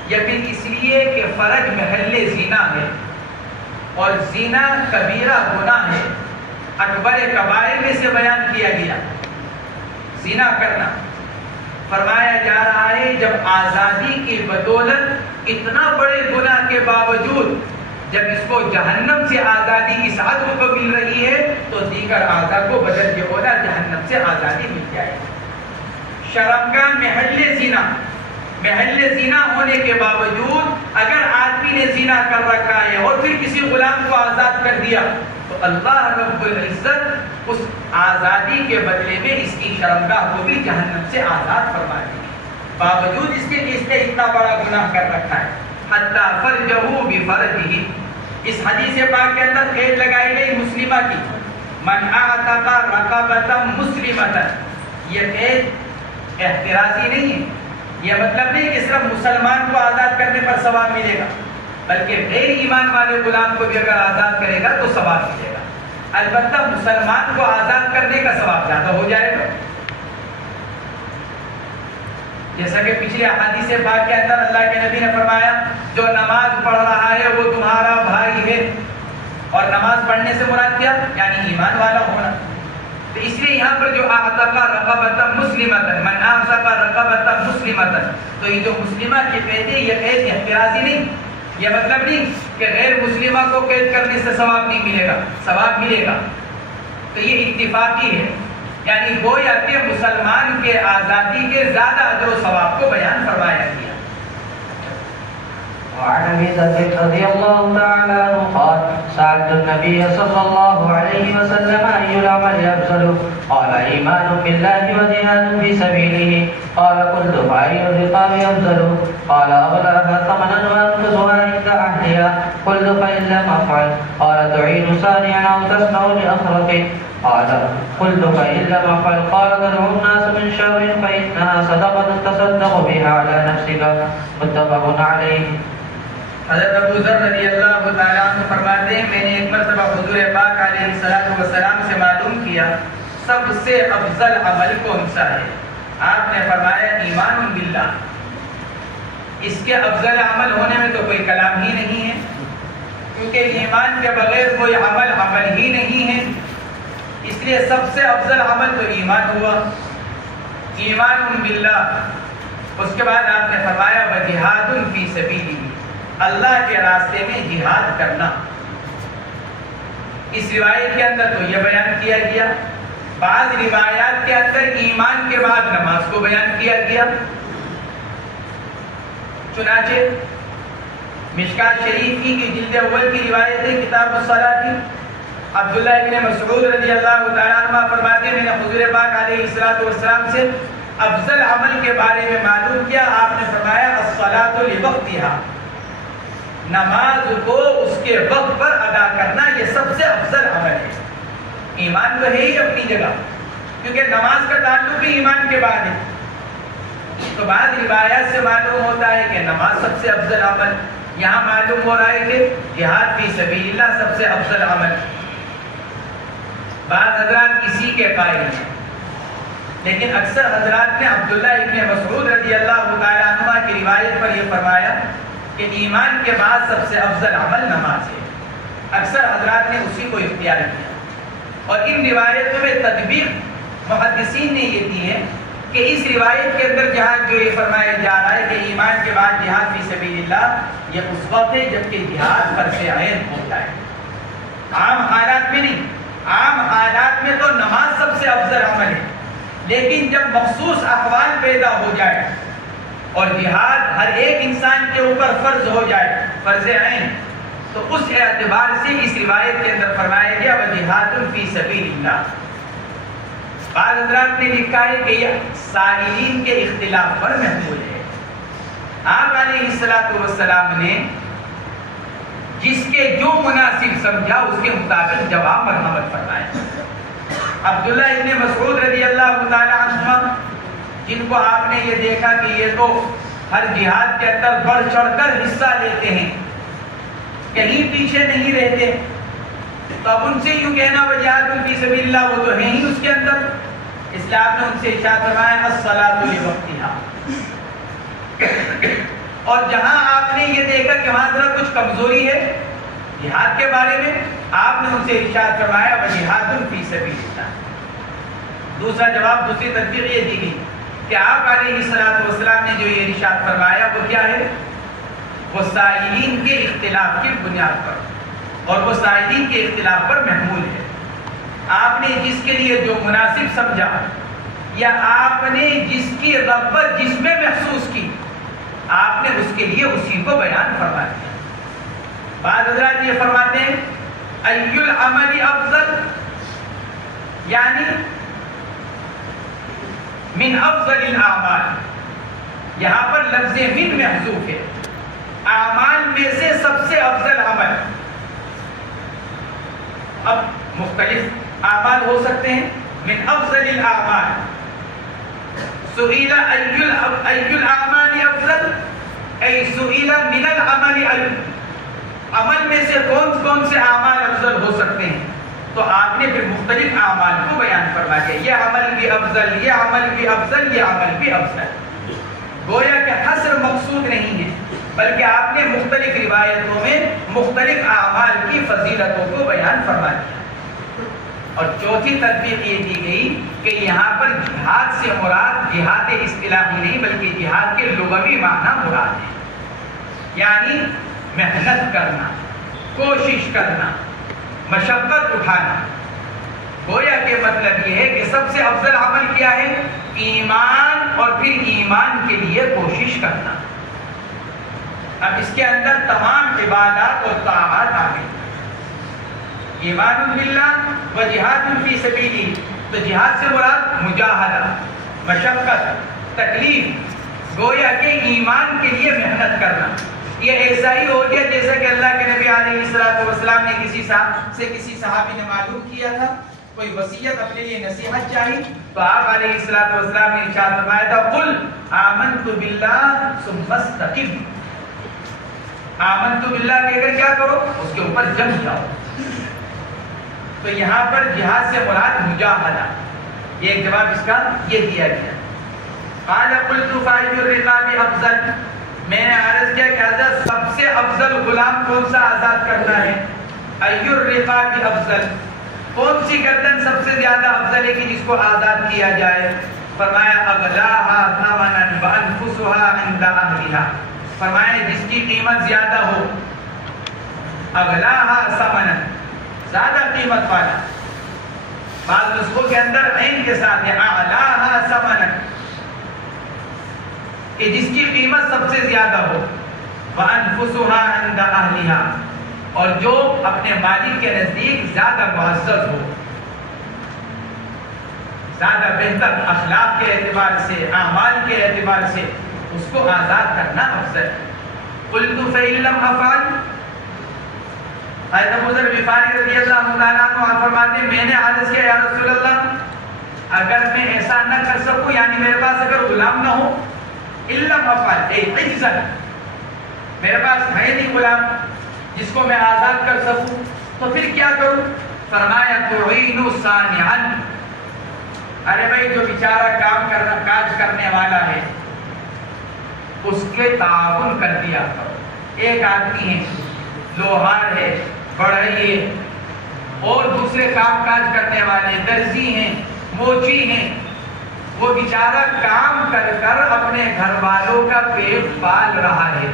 یا پھر اس لیے کہ فرج محل زنا ہے اور زنا کبیرہ گناہ ہے، اکبر کبائر میں سے بیان کیا گیا زنا کرنا۔ فرمایا جا رہا ہے جب آزادی کی بدولت اتنا بڑے گناہ کے باوجود جب اس کو جہنم سے آزادی اس عضو کو مل رہی ہے تو دیگر اعضاء کو بدل کے اولا جہنم سے آزادی مل جائے۔ شرمگاہ محل زنا ہونے کے باوجود اگر آدمی نے زنا کر رکھا ہے اور پھر کسی غلام کو آزاد کر دیا تو اللہ رب العزت اس آزادی کے بدلے میں اس کی شرمگاہ کو بھی جہنم سے آزاد فرما دے گی، باوجود اس کے کہ اس نے اتنا بڑا گناہ کر رکھا ہے۔ حتی فرجہ بفرجہ، اس حدیث پاک کے اندر قید لگائی گئی مسلمہ کی، من اعتق رقبۃ مسلمۃ، یہ قید احترازی نہیں ہے، یہ مطلب نہیں کہ صرف مسلمان کو آزاد کرنے پر ثواب ملے گا، بلکہ غیر ایمان والے غلام کو بھی اگر آزاد کرے گا تو ثواب ملے گا، البتہ مسلمان کو آزاد کرنے کا ثواب زیادہ ہو جائے گا۔ جیسا کہ پچھلے احادیث پاک کے اندر اللہ کے نبی نے فرمایا جو نماز پڑھ رہا ہے وہ تمہارا بھائی ہے، اور نماز پڑھنے سے مراد کیا؟ یعنی ایمان والا ہونا۔ تو اس لیے یہاں پر جو اعتق رقبۃ مسلمۃ، من اعتق رقبۃ مسلمۃ، تو یہ جو مسلمہ کی قید ہے یہ قید احترازی نہیں، یہ مطلب نہیں کہ غیر مسلمہ کو قید کرنے سے ثواب نہیں ملے گا، ثواب ملے گا، تو یہ اتفاقی ہے، یعنی گویا کہ مسلمان کے آزادی کے زیادہ اجر و ثواب کو بیان فرمایا گیا۔ وعن ابي ذر رضي الله تعالى عنه قال سألت النبي صلى الله عليه وسلم أي العمل أفضل؟ قال إيمان بالله وجهاد في سبيله. قال قلت فأي الرقاب أفضل؟ قال أغلاها ثمنا وأنفسها عند أهلها. قلت فإن لم أفعل؟ قال تعين صانعا أو تصنع لأخرق. قلت فإن لم أفعل؟ قال تدعو الناس من شر فإنها صدقة تصدق بها على نفسك. متفق عليه. حضرت ابو ذر رضی اللہ تعالیٰ عنہ فرماتے ہیں میں نے ایک مرتبہ حضور پاک علیہ السلام سے معلوم کیا سب سے افضل عمل کون سا ہے؟ آپ نے فرمایا ایمان باللہ، اس کے افضل عمل ہونے میں تو کوئی کلام ہی نہیں ہے، کیونکہ ایمان کے بغیر کوئی عمل ہی نہیں ہے، اس لیے سب سے افضل عمل تو ایمان ہوا، ایمان باللہ۔ اس کے بعد آپ نے فرمایا وجہاد فی سبیلہ، اللہ کے راستے میں جہاد کرنا۔ اس روایت کے اندر تو یہ بیان کیا گیا، بعض روایات کے اندر ایمان کے بعد نماز کو بیان کیا گیا۔ چنانچہ مشکات شریف کی جلد اول کی روایت ہے کتاب الصلاۃ کی، عبداللہ ابن مسعود رضی اللہ تعالیٰ عنہ فرماتے ہیں میں نے حضور پاک علیہ السلام سے افضل عمل کے بارے میں معلوم کیا، آپ نے فرمایا الصلاۃ لوقتها، نماز کو اس کے وقت پر ادا کرنا یہ سب سے افضل عمل ہے۔ ایمان تو ہے ہی اپنی جگہ، کیونکہ نماز کا تعلق بھی ایمان کے بعد ہے، تو بعض روایات سے معلوم ہوتا ہے کہ نماز سب سے افضل عمل، یہاں معلوم ہو رہا ہے کہ جہاد فی سبیل اللہ سب سے افضل عمل۔ بعض حضرات کسی کے قائل ہیں، لیکن اکثر حضرات نے عبداللہ ابن مسعود رضی اللہ تعالیٰ عنہ کی روایت پر یہ فرمایا کہ ایمان کے بعد سب سے افضل عمل نماز ہے. اکثر حضرات نے اسی کو اختیار کیا، اور ان روایتوں میں تطبیق محدثین نے یہ دی ہے کہ اس روایت کے اندر جہاں جو یہ فرمایا جا رہا ہے کہ ایمان کے بعد جہاد فی سبیل اللہ، یہ اس وقت ہے جبکہ جہاد فرض عین ہوتا ہے، عام حالات میں نہیں. عام حالات میں تو نماز سب سے افضل عمل ہے، لیکن جب مخصوص احوال پیدا ہو جائے اور جہاد ہر ایک انسان کے اوپر فرض ہو جائے، فرض عین، تو اس اعتبار سے اس روایت کے اندر فرمایا گیا وجہاد فی سبیل اللہ. بعض حضرات نے لکھا ہے کہ یہ سائلین کے اختلاف پر محمول ہے. آپ علیہ السلام نے جس کے جو مناسب سمجھا اس کے مطابق جواب مرحمت فرمایا. عبداللہ ابن مسعود رضی اللہ تعالی عنہ، جن کو آپ نے یہ دیکھا کہ یہ تو ہر جہاد کے اندر بڑھ چڑھ کر حصہ لیتے ہیں، کہیں پیچھے نہیں رہتے، تو اب ان سے یوں کہنا وجہاد فی سبیل اللہ، وہ تو ہیں ہی اس کے اندر. اس لیے آپ نے ان سے ارشاد فرمایا الصلاۃ لوقتہا. اور جہاں آپ نے یہ دیکھا کہ وہاں ذرا کچھ کمزوری ہے جہاد کے بارے میں، آپ نے ان سے ارشاد فرمایا وجہاد فی سبیل اللہ. دوسرا جواب، دوسری تطبیق یہ دی گئی کہ آپ علیہ السلام نے جو یہ ارشاد فرمایا وہ کیا ہے؟ وہ سائلین کے اختلاف کی بنیاد پر، اور وہ سائلین کے اختلاف پر محمول ہے. آپ نے جس کے لیے جو مناسب سمجھا، یا آپ نے جس کی رغبت جس میں محسوس کی، آپ نے اس کے لیے اسی کو بیان فرما دیا. بعض حضرات یہ فرماتے ہیں ای العمل افضل، یعنی من افضل الاعمال. یہاں پر لفظ من محذوف ہے، اعمال میں سے سب سے افضل عمل. اب مختلف اعمال ہو سکتے ہیں. من افضل الاعمال، سئل ای الاعمال افضل، ای سئل من العمل ای، عمل میں سے کون کون سے اعمال افضل ہو سکتے ہیں؟ تو آپ نے پھر مختلف اعمال کو بیان فرما دیا، یہ عمل بھی افضل، یہ عمل بھی افضل، یہ عمل بھی افضل. گویا کہ حصر مقصود نہیں ہے، بلکہ آپ نے مختلف روایتوں میں مختلف اعمال کی فضیلتوں کو بیان فرما دیا. اور چوتھی تطبیق یہ دی گئی کہ یہاں پر جہاد سے مراد جہاد اصطلاحی نہیں بلکہ جہاد کے لغوی معنی مراد ہے، یعنی محنت کرنا، کوشش کرنا، مشقت اٹھانا. گویا کہ مطلب یہ ہے کہ سب سے افضل عمل کیا ہے؟ ایمان، اور پھر ایمان کے لیے کوشش کرنا. اب اس کے اندر تمام عبادات اور طاعات آ گئی. ایمان باللہ و جہاد فی سبیلہ، تو جہاد سے مراد مجاہدہ، مشقت، تکلیف، گویا کہ ایمان کے لیے محنت کرنا. یہ ایسا ہی ہو گیا جیسا کہ اللہ کے نبی علیہ السلام نے کسی صحابی نے معلوم کیا تھا کوئی وصیت اپنے لیے نصیحت چاہی، تو آپ علیہ السلام نے ارشاد فرمایا تھا قل آمنت باللہ ثم استقم. آمنت باللہ کہہ کر کیا کرو؟ اس کے اوپر جم جاؤ. تو یہاں پر جہاد سے مراد مجاہدہ، یہ ایک جواب اس کا یہ دیا گیا. قال قلت فأي الرقاب افضل، میں نے عرض کیا کہ حضرت سب سے افضل غلام کون سا آزاد کرنا ہے؟ أي الرقاب افضل، کون سی گردن سب سے زیادہ افضل ہے کہ جس کو آزاد کیا جائے؟ فرمایا اغلاها ثمنا وانفسها عند اهلها، فرمایا جس کی قیمت زیادہ ہو. اغلاها ثمنا، زیادہ قیمت والا. بعض نسخوں کے اندر عین کے ساتھ ہے اعلاها ثمنا، کہ جس کی قیمت سب سے زیادہ ہو. وانفسها عند اهلها، اور جو اپنے مالک کے نزدیک زیادہ معزز ہو، زیادہ بہتر اخلاق کے اعتبار سے، اعمال کے اعتبار سے، اس کو آزاد کرنا افضل ہے. قلت فإن لم أفعل، حضرت ابو ذر غفاری رضی اللہ تعالیٰ عنہ فرماتے ہیں میں نے عرض کیا یا رسول اللہ اگر میں ایسا نہ کر سکوں، یعنی میرے پاس اگر غلام نہ ہو، إن لم أفعل اے عجزا، میرے پاس ہے نہیں غلام جس کو میں آزاد کر سکوں، تو پھر کیا کروں؟ فرمایا تعین صانعا، ارے بھائی جو بیچارہ کاج کرنے والا ہے اس کے تعاون کر دیا کرو. ایک آدمی ہے لوہار ہے بڑھئی ہے اور دوسرے کام کاج کرنے والے درزی ہیں موچی ہیں, وہ بیچارہ کام کر کر اپنے گھر والوں کا پیٹ پال رہا ہے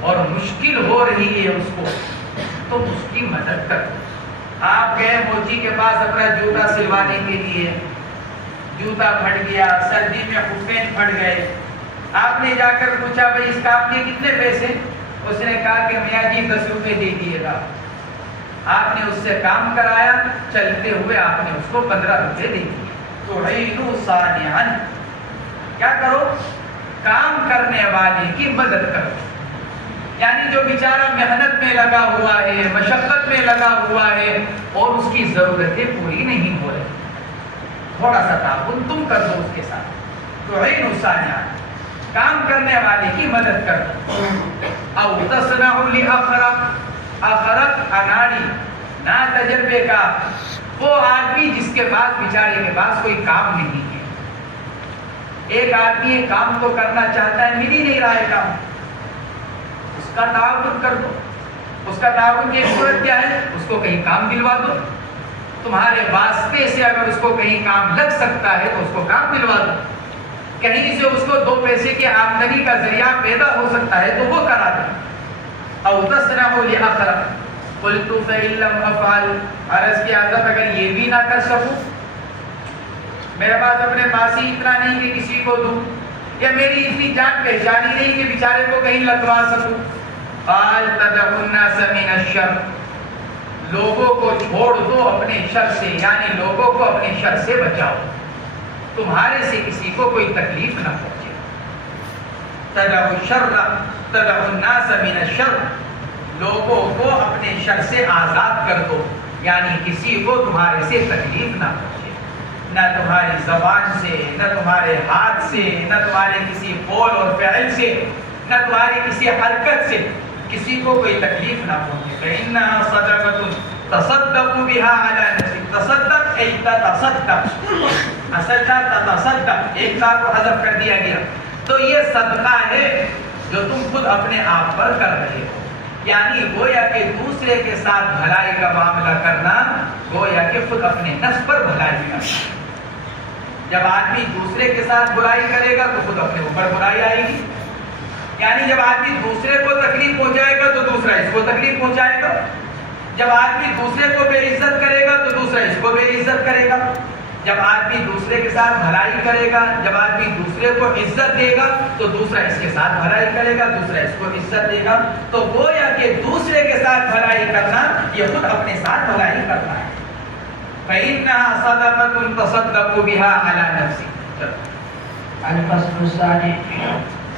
اور مشکل ہو رہی ہے اس کو, تو اس کی مدد کرو. آپ گئے موچی کے پاس اپنا جوتا سلوانے کے لیے, جوتا پھٹ گیا, سردی میں خفین پھٹ گئے, آپ نے جا کر پوچھا بھائی اس کام کے کتنے پیسے؟ اس نے کہا کہ میاں جی 10 روپے دے دیے گا. آپ نے اس سے کام کرایا, چلتے ہوئے آپ نے اس کو 15 روپے دے دیے. تو کیا کرو, کام کرنے والے کی مدد کرو. یعنی جو بیچارہ محنت میں لگا ہوا ہے, مشقت میں لگا ہوا ہے اور اس کی ضرورتیں پوری نہیں ہو رہی, تھوڑا سا تعاون تم کر دو اس کے ساتھ. تو کام کرنے والے کی مدد کرو. او تصنع اخرق اناڑی نا تجربے کا, وہ آدمی جس کے پاس بیچارے کے پاس کوئی کام نہیں ہے. ایک آدمی کام تو کرنا چاہتا ہے, مل ہی نہیں رہا ہے کام, اس کا تعاون کر دو. اس کا تعاون کی صورت کیا ہے, اس کو کہیں کام دلوا دو. تمہارے واسطے سے اگر اس کو کہیں کام لگ سکتا ہے تو اس کو کام دلوا دو. کہیں سے اس کو 2 پیسے کی آمدنی کا ذریعہ پیدا ہو سکتا ہے تو وہ کرا دو. او تصنع لآخر قلت فإن لم أفعل, عرض کی عادت اگر یہ بھی نہ کر سکوں, میرے پاس اپنے پاس ہی اتنا نہیں کہ کسی کو دوں, یا میری اتنی جان پہچانی نہیں کہ بیچارے کو کہیں لگوا سکوں. قال تدع الناس من الشر, لوگوں کو چھوڑ دو اپنے شر سے, یعنی لوگوں کو اپنے شر سے بچاؤ, تمہارے سے کسی کو کوئی تکلیف نہ پہنچے. تدع الناس من الشر, لوگوں کو اپنے شر سے آزاد کر دو, یعنی کسی کو تمہارے سے تکلیف نہ پہنچے, نہ تمہاری زبان سے, نہ تمہارے ہاتھ سے, نہ تمہارے کسی قول اور فعل سے, نہ تمہاری کسی حرکت سے کسی کو کوئی تکلیف نہ پہنچے. فإنها صدقة تصدق بها على نفسك. تصدق ای تصدق, اصل تھا تصدق, ایک تھا کو حذف کر دیا گیا. تو یہ صدقہ ہے جو تم خود اپنے آپ پر کر رہے ہو, یعنی گویا کہ دوسرے کے ساتھ بھلائی کا معاملہ کرنا گویا کہ خود اپنے نفس پر بھلائی کرنا. جب آدمی دوسرے کے ساتھ برائی کرے گا تو خود اپنے اوپر برائی آئے گی. یعنی جب آدمی دوسرے کو تکلیف پہنچائے گا تو دوسرا اس کو تکلیف پہنچائے گا. جب آدمی دوسرے کو بے عزت کرے گا تو دوسرا اس کو بے عزت کرے گا. جب آدمی دوسرے کے ساتھ بھلائی کرے گا, جب آدمی دوسرے کو عزت دے گا تو دوسرا اس کے ساتھ بھلائی کرے گا, دوسرا اس کو عزت دے گا. تو گویا کہ دوسرے کے ساتھ بھلائی کرنا یہ خود اپنے ساتھ بھلائی کرنا ہے. فإنها صدقة تصدق بها على نفسك. الفصل الثاني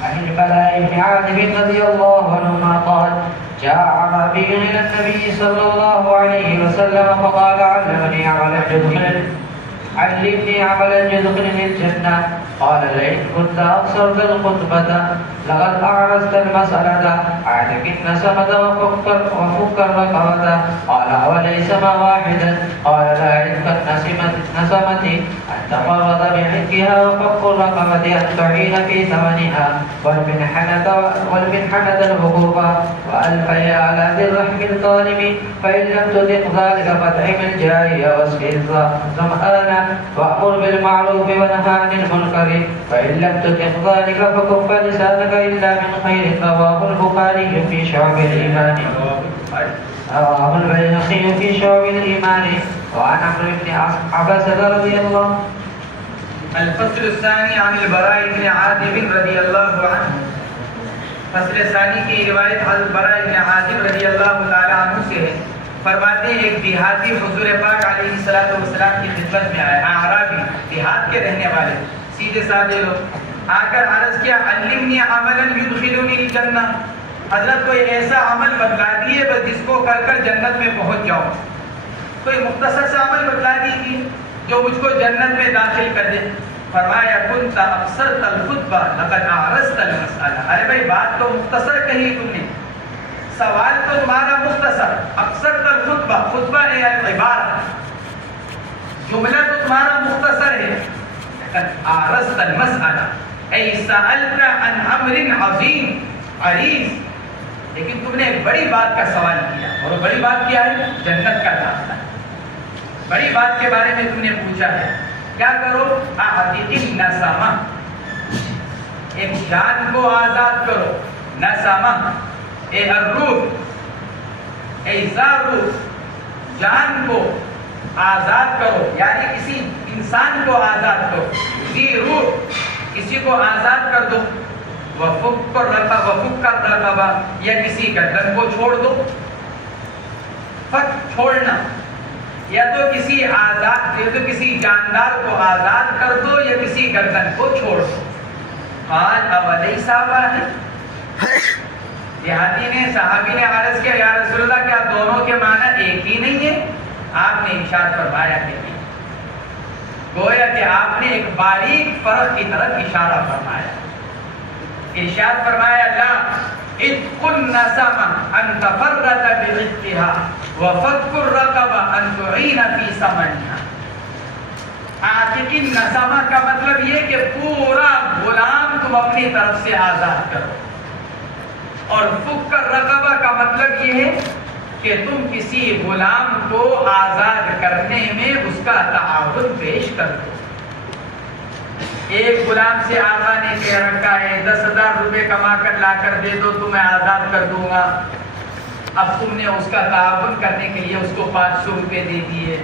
عن البراء بن عازب رضي الله عنهما قال جاء أعرابي إلى النبي صلى الله عليه وسلم فقال علمني عملا يدخلني الجنة. قال لئن كنت أقصرت الخطبة لقد أعرضت المسألة أعتق النسمة وفك الرقبة. قال أوليس ما واحدا؟ قال لا عتق النسمة أن تفرد بعتقها وفك الرقبة أن تعين في ثمنها والمنحنة العقوبة وألفي على ذي الرحم الظالم. فإن لم تطق ذلك فاطعم الجارية واسق الظمآن وأمر بالمعروف ونهى عن المنكر. فإن لم تطق ذلك فكف لسانك إلا من خير. رواه البخاري في شعب الإيمان. رواه البيهقي في شعب الإيمان. وعن عمرو بن عباسة رضي الله. الفصل الثاني عن البراء بن عازب رضی اللہ عنہ. فصل ثانی کی روایت حضرت براء بن عازب رضی اللہ تعالی عنہ سے ہے. فرماتے ہیں ایک دیہاتی حضور پاک علیہ الصلوۃ والسلام کی خدمت میں آیا. اعرابی دیہات کے رہنے والے سیدھے سادے لوگ آ کر عرض کیا علمنی عملا یدخلنی الجنہ. حضرت کوئی ایسا عمل بتلا دیے بس جس کو کر کر جنت میں پہنچ جاؤ. کوئی مختصر سا عمل بتلا دیجیے جو مجھ کو جنت میں داخل کر دے. فرمایا کنت اقصرت الخطبہ لقد اعرضت المسألہ. ارے بھائی بات تو مختصر کہی تم نے, سوال تو تمہارا مختصر. اقصرت الخطبہ, خطبہ ہے عبارت جملہ تو تمہارا مختصر ہے، عرضت المسئلہ اے سألت عن امر عظیم عریض، لیکن تم نے ایک بڑی بات کا سوال کیا، اور وہ بڑی بات کیا ہے؟ جنت کا داخلہ۔ بڑی بات کے بارے میں تم نے پوچھا ہے، کیا کرو؟ اعتق النسمہ، ایک جان کو آزاد کرو، نسمہ اے الروح، اے ذا-روح، جان کو آزاد کرو، یعنی کسی انسان کو آزاد کرو، ذی روح، کسی کو آزاد کر دو، وفک الرقبہ، یا کسی گردن کو چھوڑ دو، فک چھوڑنا، یا تو کسی آزاد، یا تو کسی جاندار کو آزاد کر دو یا کسی گردن کو چھوڑ دو۔ قال اولیس واحد، دیہاتی نے، صحابی نے عرض کیا، یا رسول اللہ کیا دونوں کے معنی ایک ہی نہیں ہے؟ آپ نے ارشاد فرمایا کہ نہیں، گویا کہ آپ نے ایک باریک فرق کی طرف اشارہ فرمایا۔ ارشاد فرمایا لا عتق النسمہ ان تفرد بعتقها وفك الرقبہ ان تعین فی ثمنها۔ عاتق النسمہ کا مطلب یہ کہ پورا غلام تم اپنی طرف سے آزاد کرو، اور فک الرقبہ کا مطلب یہ ہے کہ تم کسی غلام کو آزاد کرنے میں اس کا تعاون پیش کر دو۔ ایک غلام سے آقا نے کہہ رکھا ہے 10,000 روپے کما کر لا کر دے دو تو میں آزاد کر دوں گا، اب تم نے اس کا تعاون کرنے کے لیے اس کو 500 روپے دے دیے،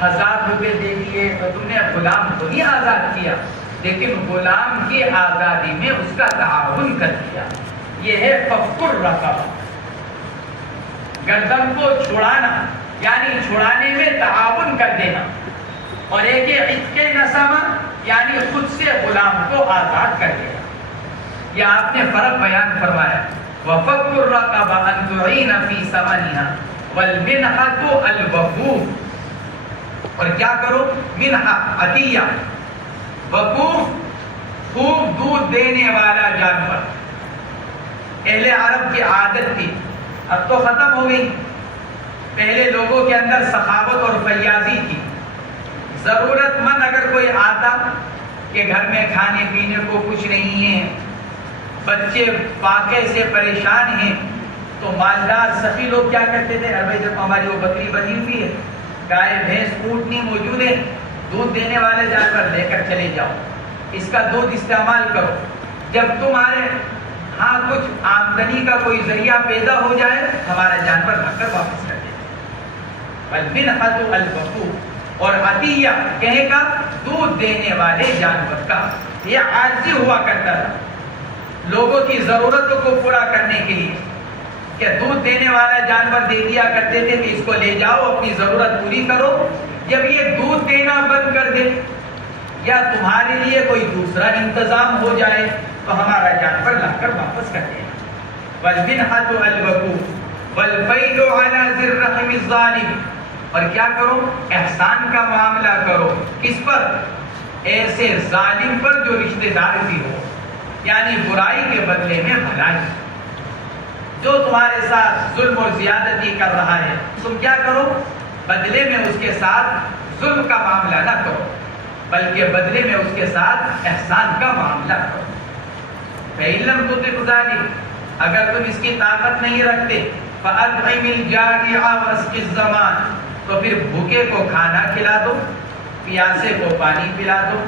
1000 روپے دے دیے، تو تم نے غلام کو نہیں آزاد کیا، لیکن غلام کی آزادی میں اس کا تعاون کر دیا۔ یہ ہے فک الرقبہ، گردن کو چھڑانا، یعنی چھڑانے میں تعاون کر دینا، اور ایک عتق نسمہ یعنی خود سے غلام کو آزاد کر دینا۔ یہ آپ نے فرق بیان فرمایا۔ وَفَكُّ الرَّقَبَةِ أَن تُعِينَ فِي ثَمَنِهَا وَالْمِنْحَةُ الْوَقُوفُ، اور کیا کرو؟ منحہ عطیہ، وقوف خوب دودھ دینے والا جانور۔ اہل عرب کی عادت تھی، اب تو ختم ہو گئی، پہلے لوگوں کے اندر سخاوت اور فیاضی تھی۔ ضرورت مند اگر کوئی آتا کہ گھر میں کھانے پینے کو کچھ نہیں ہے، بچے فاقے سے پریشان ہیں، تو مالدار سخی لوگ کیا کرتے تھے؟ ارے جب ہماری وہ بکری بنی ہوئی ہے، گائے بھینس اونٹنی موجود ہے، دودھ دینے والے جانور لے کر چلے جاؤ، اس کا دودھ استعمال کرو، جب تمہارے ہاں کچھ آمدنی کا کوئی ذریعہ پیدا ہو جائے ہمارا جانور لا کر واپس کر دے۔ والمنحة الوقوف، اور عطیہ کہے گا دودھ دینے والے جانور کا، یہ عاجزی ہوا کرتا تھا لوگوں کی ضرورتوں کو پورا کرنے کے لیے، کہ دودھ دینے والا جانور دے دیا کرتے تھے کہ اس کو لے جاؤ اپنی ضرورت پوری کرو، جب یہ دودھ دینا بند کر دے یا تمہارے لیے کوئی دوسرا انتظام ہو جائے تو ہمارا جانور لا کر واپس کر دینا۔ والمنحة الوقوف والفیل علی ذی الرحم الظالم، اور کیا کرو؟ احسان کا معاملہ کرو، کس پر؟ ایسے ظالم پر جو رشتہ دار بھی ہو، یعنی برائی کے بدلے میں بھلائی، جو تمہارے ساتھ ظلم اور زیادتی کر رہا ہے تم کیا کرو؟ بدلے میں اس کے ساتھ ظلم کا معاملہ نہ کرو، بلکہ بدلے میں اس کے ساتھ احسان کا معاملہ کرو۔ فَإِن لَّمْ تُطِعْ ذَلِكَ، اگر تم اس کی طاقت نہیں رکھتے، فَأَطْعِمِ الْجَائِعَ وَاسْقِ الظَّمَانِ، تو پھر بھوکے کو کھانا کھلا دو، پیاسے کو پانی پلا دو،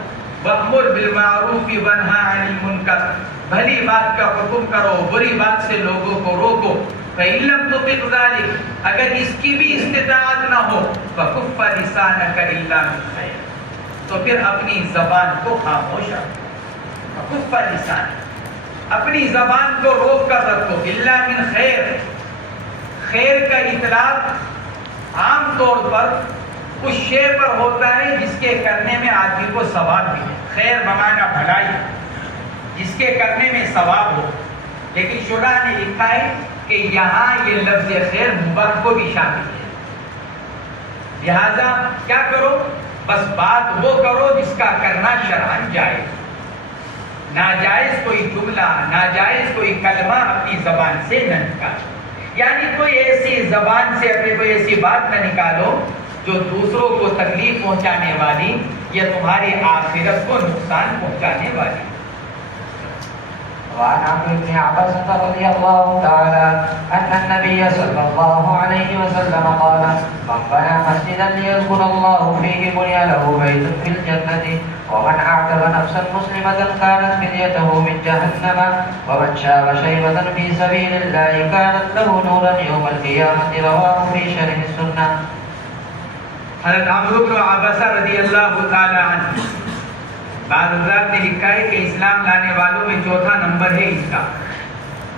وَأْمُرْ بِالْمَعْرُوفِ وَانْهَ عَنِ الْمُنكَرِ، بھلی بات کا حکم کرو، بری بات سے لوگوں کو روکو۔ فَإِن لَّمْ تُطِعْ ذَلِكَ، اگر اس کی بھی استطاعت نہ ہو، فَكُفَّ لِسَانَكَ إِلَّا مِنْ خَيْرٍ، تو پھر اپنی زبان کو خاموش رکھو۔ فَكُفَّ لِسَانَكَ، اپنی زبان کو روک کر رکھو، إِلَّا مِنْ خَيْرٍ، خیر کا اطلاق عام طور پر اس شے پر ہوتا ہے جس کے کرنے میں آدمی کو ثواب بھی ہے، خیر بمعنی بھلائی، جس کے کرنے میں ثواب ہو، لیکن شرح نے لکھا ہے کہ یہاں یہ لفظ خیر مباح کو بھی شامل ہے، لہذا کیا کرو؟ بس بات وہ کرو جس کا کرنا شرعاً جائز، ناجائز کوئی جملہ، ناجائز کوئی کلمہ اپنی زبان سے نہ نکالو، یعنی کوئی ایسی زبان سے اپنی کوئی ایسی بات نہ نکالو جو دوسروں کو تکلیف پہنچانے والی یا تمہاری آخرت کو نقصان پہنچانے والی. وعن عمرو بن عباسة رضي الله تعالى أن النبي صلى الله عليه وسلم قال: من بنى مسجدا ليذكر الله فيه بني له بيت في الجنة، ومن أعتق نفسا مسلمة كانت فديته من جهنم، ومن شاب شيبة في سبيل الله كانت له نورا يوم القيامة. رواه في شرح السنة. حضرت عمرو بن عباسہ رضی اللہ تعالی عنہ بعض حضرات نے لکھا ہے کہ اسلام لانے والوں میں چوتھا نمبر ہے اس کا.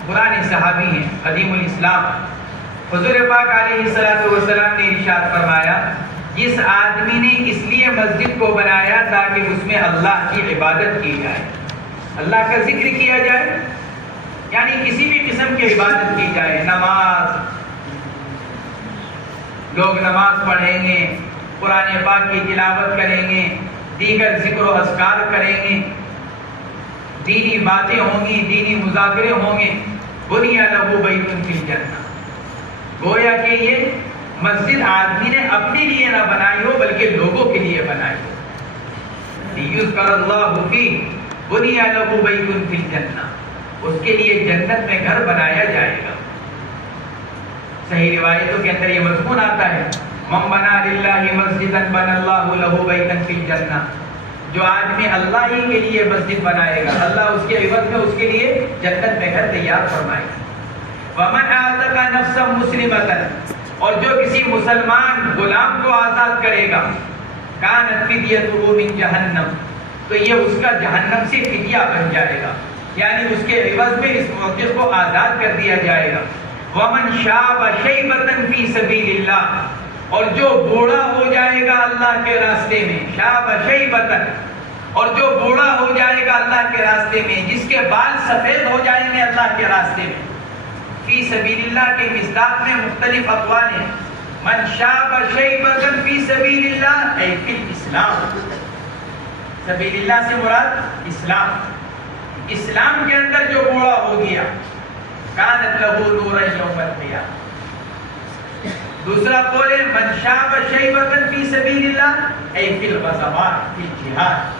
پرانے صحابی ہیں، قدیم الاسلام. حضور پاک علیہ الصلوۃ والسلام نے ارشاد فرمایا: جس آدمی نے اس لیے مسجد کو بنایا تاکہ اس میں اللہ کی عبادت کی جائے، اللہ کا ذکر کیا جائے، یعنی کسی بھی قسم کی عبادت کی جائے، نماز، لوگ نماز پڑھیں گے، قرآن پاک کی تلاوت کریں گے، دیگر ذکر و اذکار کریں گے، دینی باتیں ہوں گی، دینی مذاکرے ہوں گے. بنی لہ بیت فی الجنہ، گویا کہ یہ مسجد آدمی نے اپنے لیے نہ بنائی ہو بلکہ لوگوں کے لیے بنائی ہو. لیذکر اللہ فیہ بنی لہ بیت فی الجنہ، اس کے لیے جنت میں گھر بنایا جائے گا. صحیح روایتوں کے اندر یہ مضمون آتا ہے: من بنا للہ مسجدا بنى اللہ لہ بیتا فی الجنہ. جو آدمی اللہ ہی کے لیے مسجد بنائے گا، اللہ اس کے عوض میں اس کے لیے جنت میں گھر تیار فرمائے گا. ومن اعتق نفسا مسلمۃ، اور جو کسی مسلمان غلام کو آزاد کرے گا، کانت فدیتہ من جہنم، تو یہ اس کا جہنم سے فدیہ بن جائے گا، یعنی اس کے عوض میں اس معتق کو آزاد کر دیا جائے گا. ومن شاب شیبۃ فی سبیل اللہ، اور جو بوڑھا ہو جائے گا اللہ کے راستے میں، شاب شیبۃ، اور جو بوڑھا ہو جائے گا اللہ کے راستے میں، جس کے بال سفید ہو جائیں گے اللہ کے راستے میں. فی سبیل اللہ کے مصداق میں مختلف اقوال ہیں. من شاب شیبۃ فی سبیل اللہ ای فی الاسلام، سبیل اللہ سے مراد اسلام. اسلام کے اندر جو بوڑھا ہو گیا، کانت لہ نورا یوم القیامہ. دوسرا قول ہے: من شاب شیبۃ فی سبیل اللہ ای فی الغزوات فی الجہاد.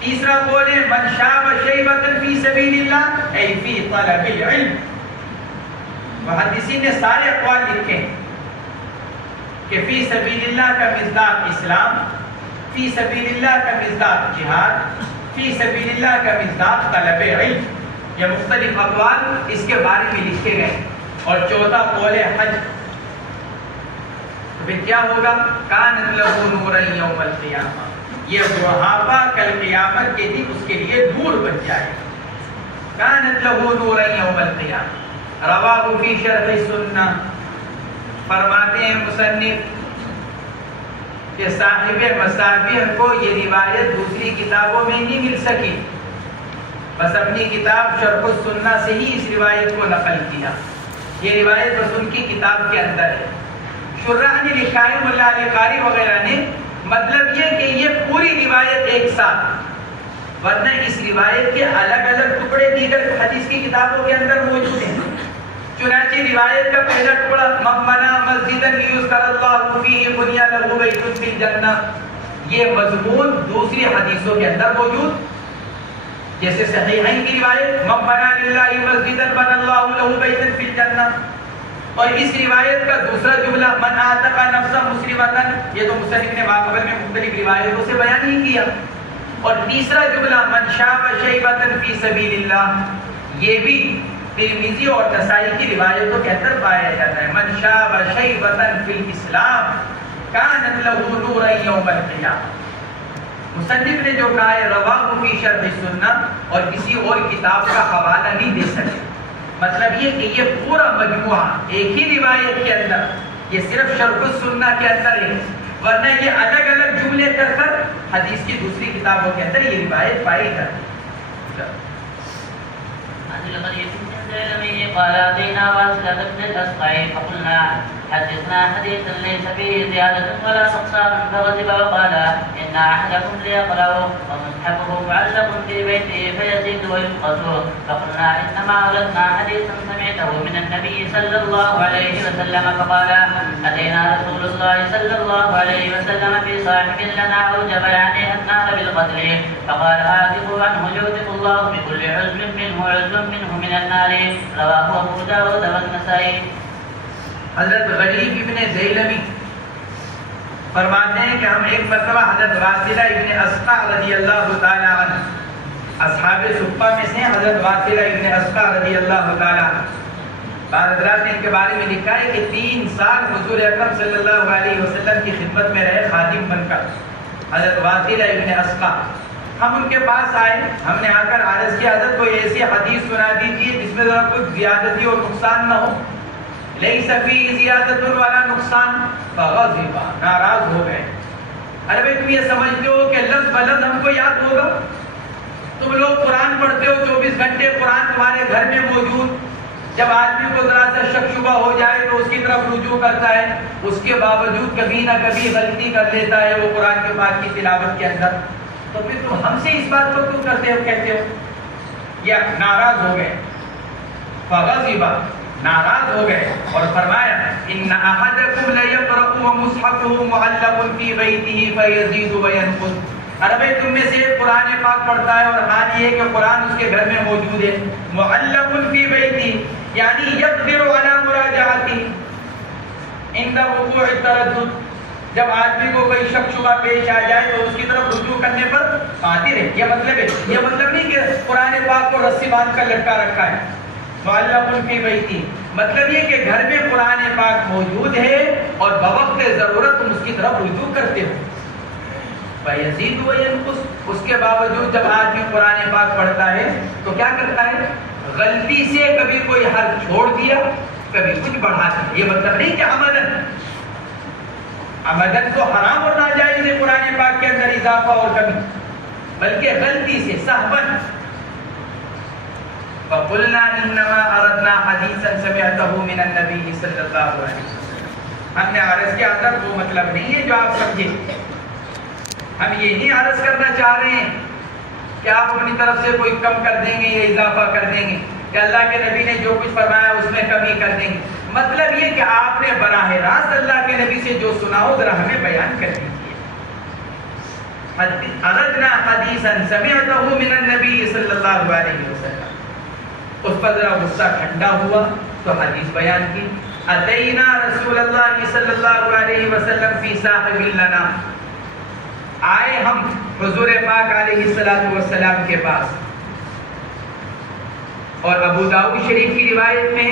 تیسرا قول ہے: من شاب شیبۃ فی سبیل اللہ ای فی طلب العلم. محدثین نے سارے اقوال لکھے ہیں کہ فی سبیل اللہ کا مصداق اسلام، فی سبیل اللہ کا مصداق جہاد، فی سبیل اللہ کا مصداق طلب علم. یہ مختلف اقوال اس کے بارے میں لکھے گئے. اور چوتھا قول ہے حج. تو پھر کیا ہوگا؟ کانت لہ نورا یوم القیامہ، یہ بڑھاپا کل قیامت کے دن اس کے لیے نور بن جائے گا. کانت لہ نورا یوم القیامہ. رواہ فی شرح السنہ، فرماتے ہیں مصنف کہ صاحب مصابیح کو یہ روایت دوسری کتابوں میں نہیں مل سکی، بس اپنی کتاب شرح السنہ سے ہی اس روایت کو نقل کیا. یہ روایت بس ان کی کتاب کے اندر ہے. شراح نے لکھا ہے، ملا علی قاری وغیرہ نے، مطلب یہ کہ یہ پوری روایت ایک ساتھ، ورنہ اس روایت کے الگ الگ ٹکڑے دیگر حدیث کی کتابوں کے اندر موجود ہیں. چنانچہ روایت کا پہلا ٹکڑا: من بنا مسجدا لیذکر اللہ فیہ بنی لہ بیت فی الجنہ، یہ مضمون دوسری حدیثوں کے اندر موجود، جیسے صحیحین کی روایت: من بنا للہ مسجدا بنى اللہ لہ بیتا فی الجنہ. اور اس روایت کا دوسرا جملہ: من اعتق نفسا مسلمۃ، یہ تو مصنف نے ماقبل میں مختلف روایتوں سے بیان ہی کیا. اور تیسرا جملہ: من شاب شیبۃ فی سبیل اللہ، یہ بھی ترمذی اور نسائی کی روایتوں کے اندر پایا جاتا ہے. من شاب شیبۃ فی الاسلام کانت لہ نورا یوم القیامہ. مصنف نے جو کہا ہے رواہ فی شرح السنہ، اور کسی اور کتاب کا حوالہ نہیں دے سکے. مطلب یہ کہ یہ پورا مجموعہ ایک ہی روایت کے اندر، یہ صرف شرح السنہ کے اندر ہے، ورنہ یہ الگ الگ جملے کر کر حدیث کی دوسری کتابوں کے اندر یہ روایت پائی جاتی ہے. قال أتينا واصلة بن الأصقع فقلنا حدثنا حديثا ليس فيه زيادة ولا نقصان فغضب وقال إن أحدكم ليقرأ ومصحفه معلق في بيته فيزيد وينقص. فقلنا إنما أردنا حديثا سمعته من النبي صلى الله عليه وسلم فقال أتينا رسول الله صلى الله عليه وسلم في صاحب لنا أوجب يعني النار بالقتل فقال آتقوا عنه يوثق الله بكل عزم منه من النار. رواه أبو داود والنسائي. حضرت غریب ابن زیلمی فرماتے ہیں کہ ہم ایک مرتبہ حضرت واصلہ ابن اسقع رضی اللہ تعالی عنہ اصحاب صفہ میں سے حضرت واصلہ ابن اسقع رضی اللہ تعالی عنہ بعض حضرات نے ان کے بارے میں لکھا ہے کہ 3 سال حضور اکرم صلی اللہ علیہ وسلم کی خدمت میں رہے خادم بن کر حضرت واصلہ ابن اسقع. ہم ان کے پاس آئے, ہم نے آ کر عرض کیا حضرت کوئی ایسی حدیث سنا دیجیے جس میں ذرا کوئی زیادتی اور نقصان نہ ہو. لیس فیہ زیادت والا نقصان. فغضب, ناراض ہو گئے. ارے بھائی تم یہ سمجھتے ہو کہ لفظ بلفظ ہم کو یاد ہوگا؟ تم لوگ قرآن پڑھتے ہو 24 گھنٹے قرآن تمہارے گھر میں موجود. جب آدمی کو ذرا سا شک شبہ ہو جائے تو اس کی طرف رجوع کرتا ہے, اس کے باوجود کبھی نہ کبھی غلطی کر لیتا ہے وہ قرآن کے پاک کی تلاوت کے اندر. تو پھر تم ہم سے اس بات کو کیوں کرتے ہو کہتے ہو؟ یا ناراض ہو گئے. فغضب, ناراض ہو گئے اور فرمایا ان احدکم لیقرأ ومصحفه معلق فی بیتہ فیزید وینقص. ارے بھائی تم میں سے قرآن پاک پڑھتا ہے اور حال یہ کہ قرآن اس کے گھر میں موجود ہے. معلق فی بیتہ یعنی یقدر علی مراجعتہ عند وقوع التردد. جب آدمی کو کوئی شک شبہ پیش آ جائے تو اس کی طرف رجوع کرنے پر قادر ہے. یہ مطلب ہے, یہ مطلب نہیں کہ قرآن پاک کو رسی باندھ کر لٹکا رکھا ہے. معلق فی بیتہ مطلب یہ کہ گھر میں قرآن پاک موجود ہے اور بوقت ضرورت تم اس کی طرف رجوع کرتے ہو. فیزید وینقص, اس کے باوجود جب آدمی قرآن پاک پڑھتا ہے تو کیا کرتا ہے؟ غلطی سے کبھی کوئی حرف چھوڑ دیا, کبھی کچھ بڑھا دیا. یہ مطلب نہیں کہ عمدن تو حرام اور ناجائز ہے قرآن پاک کے اندر اضافہ اور کمی, بلکہ غلطی سے سہون. فقلنا انما اردنا حدیثا سمعته من النبی صلی اللہ علیہ وسلم. ہم نے عرض کیا حضرت وہ مطلب نہیں ہے جو آپ سمجھے. ہم یہ نہیں عرض کرنا چاہ رہے ہیں کہ آپ اپنی طرف سے کوئی کم کر دیں گے یا اضافہ کر دیں گے, کہ اللہ کے نبی نے جو کچھ فرمایا اس میں کمی کر دیں گے. مطلب یہ کہ آپ نے براہ راست اللہ کے نبی سے جو سنا ہو ذرا ہمیں بیان کر دیجیے. اردنا حدیثا سمعته من النبی صلی اللہ علیہ وسلم. اس پر ذرا غصہ ٹھنڈا ہوا تو حدیث بیان کی. اتینا رسول اللہ صلی اللہ علیہ وسلم فی صاحب لنا, آئے ہم حضور پاک علیہ السلام کے پاس. اور ابو داؤد شریف کی روایت میں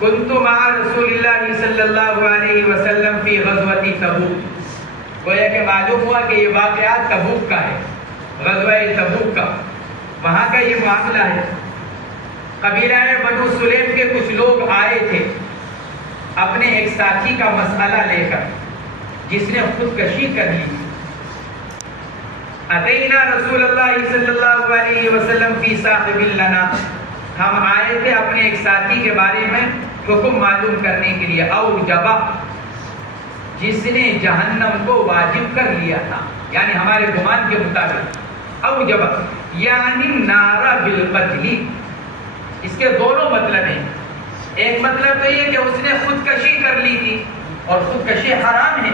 کنت مع رسول اللہ صلی اللہ علیہ وسلم فی غزوۃ تبوک. گویا کہ معلوم ہوا کہ یہ واقعات تبوک کا ہے, غزوہ تبوک کا, وہاں کا یہ معاملہ ہے. قبیلہ بنو سلیم کے کچھ لوگ آئے تھے اپنے ایک ساتھی کا مسئلہ لے کر جس نے خودکشی کر لی. اتینا رسول اللہ صلی اللہ علیہ وسلم فی صاحب لنا, ہم آئے تھے اپنے ایک ساتھی کے بارے میں حکم معلوم کرنے کے لیے. اوجبہ, جس نے جہنم کو واجب کر لیا تھا, یعنی ہمارے گمان کے مطابق. اوجبہ یعنی نار بالقتل. اس کے دونوں مطلب ہیں. ایک مطلب تو یہ کہ اس نے خودکشی کر لی تھی اور خودکشی حرام ہے,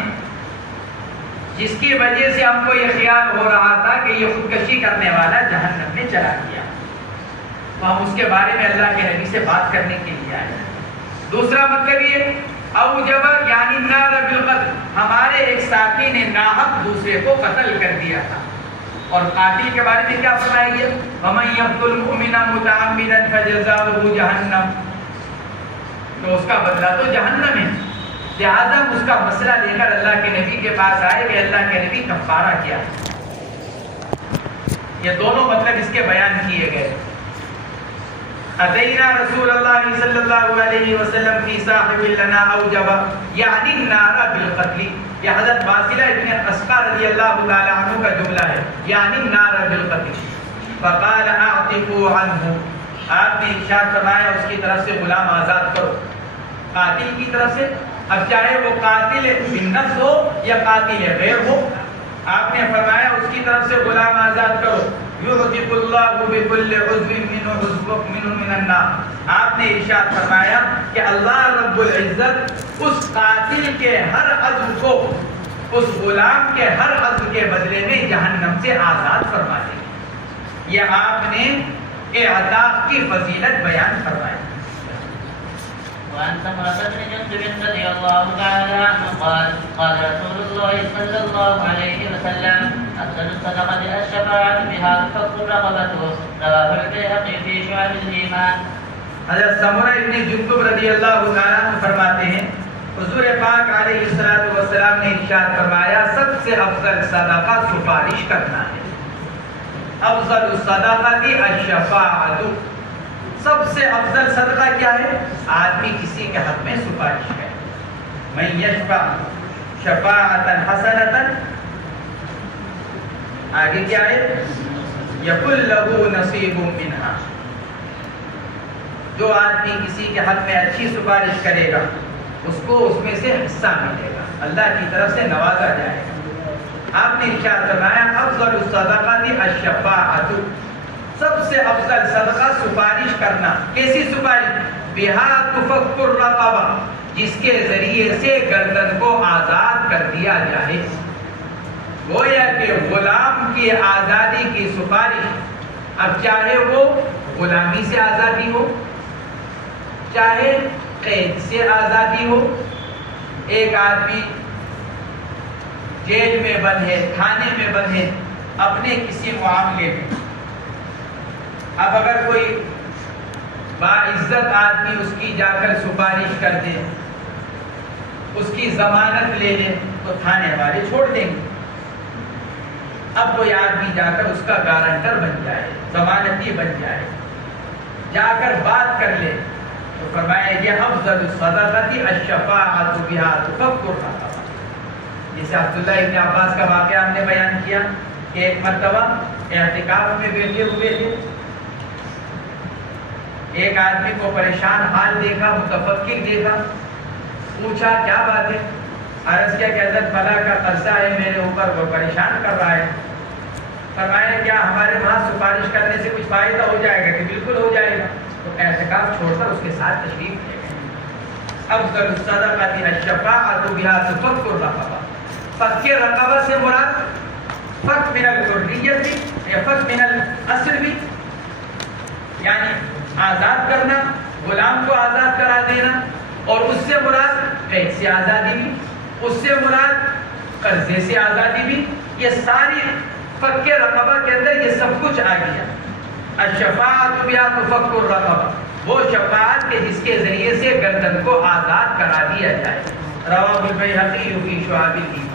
جس کی وجہ سے ہم کو یہ خیال ہو رہا تھا کہ یہ خودکشی کرنے والا جہنم میں چلا گیا, تو ہم اس کے بارے میں اللہ کے نبی سے بات کرنے کے لیے آئے. دوسرا مطلب یہ اوجب یعنی نار بالقتل, ہمارے ایک ساتھی نے ناحق دوسرے کو قتل کر دیا تھا. اور قاتل کے بارے میں کیا فرمایا گیا؟ وَمَن يَقْتُلْ مُؤْمِنًا مُتَعَمِّدًا فَجَزَاؤُهُ جَهَنَّمُ, تو اس کا بدلہ تو جہنم ہے. لہذا اس کا مسئلہ لے کر اللہ کے نبی کے پاس آئے کہ اللہ کے نبی کفارہ کیا. یہ دونوں مطلب اس کے بیان کیے گئے. اتینا رسول اللہ صلی اللہ علیہ وسلم فی صاحب لنا اوجب یعنی النار بالقتل. یہ حضرت واصلہ ابن اسقع رضی اللہ تعالی عنہ کا جملہ ہے, یعنی النار بالقتل. فقال اعتقوا عنہ, آپ نے ارشاد فرمایا اس کی طرف سے غلام آزاد کرو. قاتل کی طرف سے اب چاہے وہ قاتل بالنفس ہو یا قاتل غیر ہو، آپ نے فرمایا اس کی طرف سے غلام آزاد کرو. یعتق اللہ بکل عضو منہ من النار، آپ نے ارشاد فرمایا کہ اللہ رب العزت اس قاتل کے ہر عضو کو، اس غلام کے ہر عضو کے بدلے میں جہنم سے آزاد فرما دے. یہ آپ نے اعتاق کی فضیلت بیان فرمائی. وعن سمرة بن جندب رضي الله تعالى عنه قال قال رسول الله صلى الله عليه وسلم أفضل الصدقة الشفاعة بها فك الرقبة رواه البيهقي في شعب الإيمان. حضرت سمرہ ابن جندب رضی اللہ تعالیٰ عنہ فرماتے ہیں حضور پاک علیہ السلام نے ارشاد فرمایا سب سے افضل صدقہ سفارش کرنا ہے. افضل الصدقہ الشفاعۃ، سب سے افضل صدقہ کیا ہے؟ آدمی کسی کے حق میں سفارش کرے. من یشفع شفاعۃ حسنۃ، آگے کیا ہے؟ یکن لہ نصیب منہا، جو آدمی کسی کے حق میں اچھی سفارش کرے گا اس کو اس میں سے حصہ ملے گا، اللہ کی طرف سے نوازا جائے گا. آپ نے ارشاد فرمایا افضل الصدقۃ الشفاعۃ، سب سے افضل صدقہ سفارش کرنا. کیسی سفارش؟ بہا تفک الرقبہ، جس کے ذریعے سے گردن کو آزاد کر دیا جائے. گویا کہ غلام کی آزادی کی سفارش. اب چاہے وہ غلامی سے آزادی ہو، چاہے قید سے آزادی ہو. ایک آدمی جیل میں بند ہے، تھانے میں بند ہے اپنے کسی معاملے میں. اب اگر کوئی باعزت آدمی اس کی جا کر سفارش کر دے، اس کی ضمانت لے لے تو تھانے والے چھوڑ دیں گے. اب کوئی آدمی جا کر اس کا گارنٹر بن جائے، ضمانتی بن جائے، جا کر بات کر لے تو فرمایا یہ افضل الصدقۃ الشفاعۃ بہا تفک الرقبہ. جیسے عبداللہ ابن عباس کا واقعہ ہم نے بیان کیا کہ ایک مرتبہ اعتکاف میں بیٹھے ہوئے تھے، ایک آدمی کو پریشان حال دیکھا، متفکر دیکھا، پوچھا کیا بات ہے؟ عرض کیا کہ حضرت فلاں کا قرضہ ہے میرے اوپر، وہ پریشان کر رہا ہے. فرمایا کیا ہمارے وہاں سفارش کرنے سے کچھ فائدہ ہو جائے گا؟ کہ بالکل ہو جائے گا. تو اعتکاف چھوڑ کر اس کے ساتھ تشریف لے گئے. افضل الصدقۃ الشفاعۃ بہا تفک الرقبہ. فک رقبہ سے مراد فک من الحریت بھی یا فک من الاسر بھی، یعنی آزاد کرنا، غلام کو آزاد کرا دینا. اور اس سے مراد قید سے آزادی بھی، اس سے مراد قرضے سے آزادی بھی. یہ ساری فک رقبہ کے اندر یہ سب کچھ آ گیا. الشفاعۃ بہا تفک الرقبہ، وہ شفاعت کے جس کے ذریعے سے گردن کو آزاد کرا دیا جائے. رواہ البیہقی فی شعب الایمان.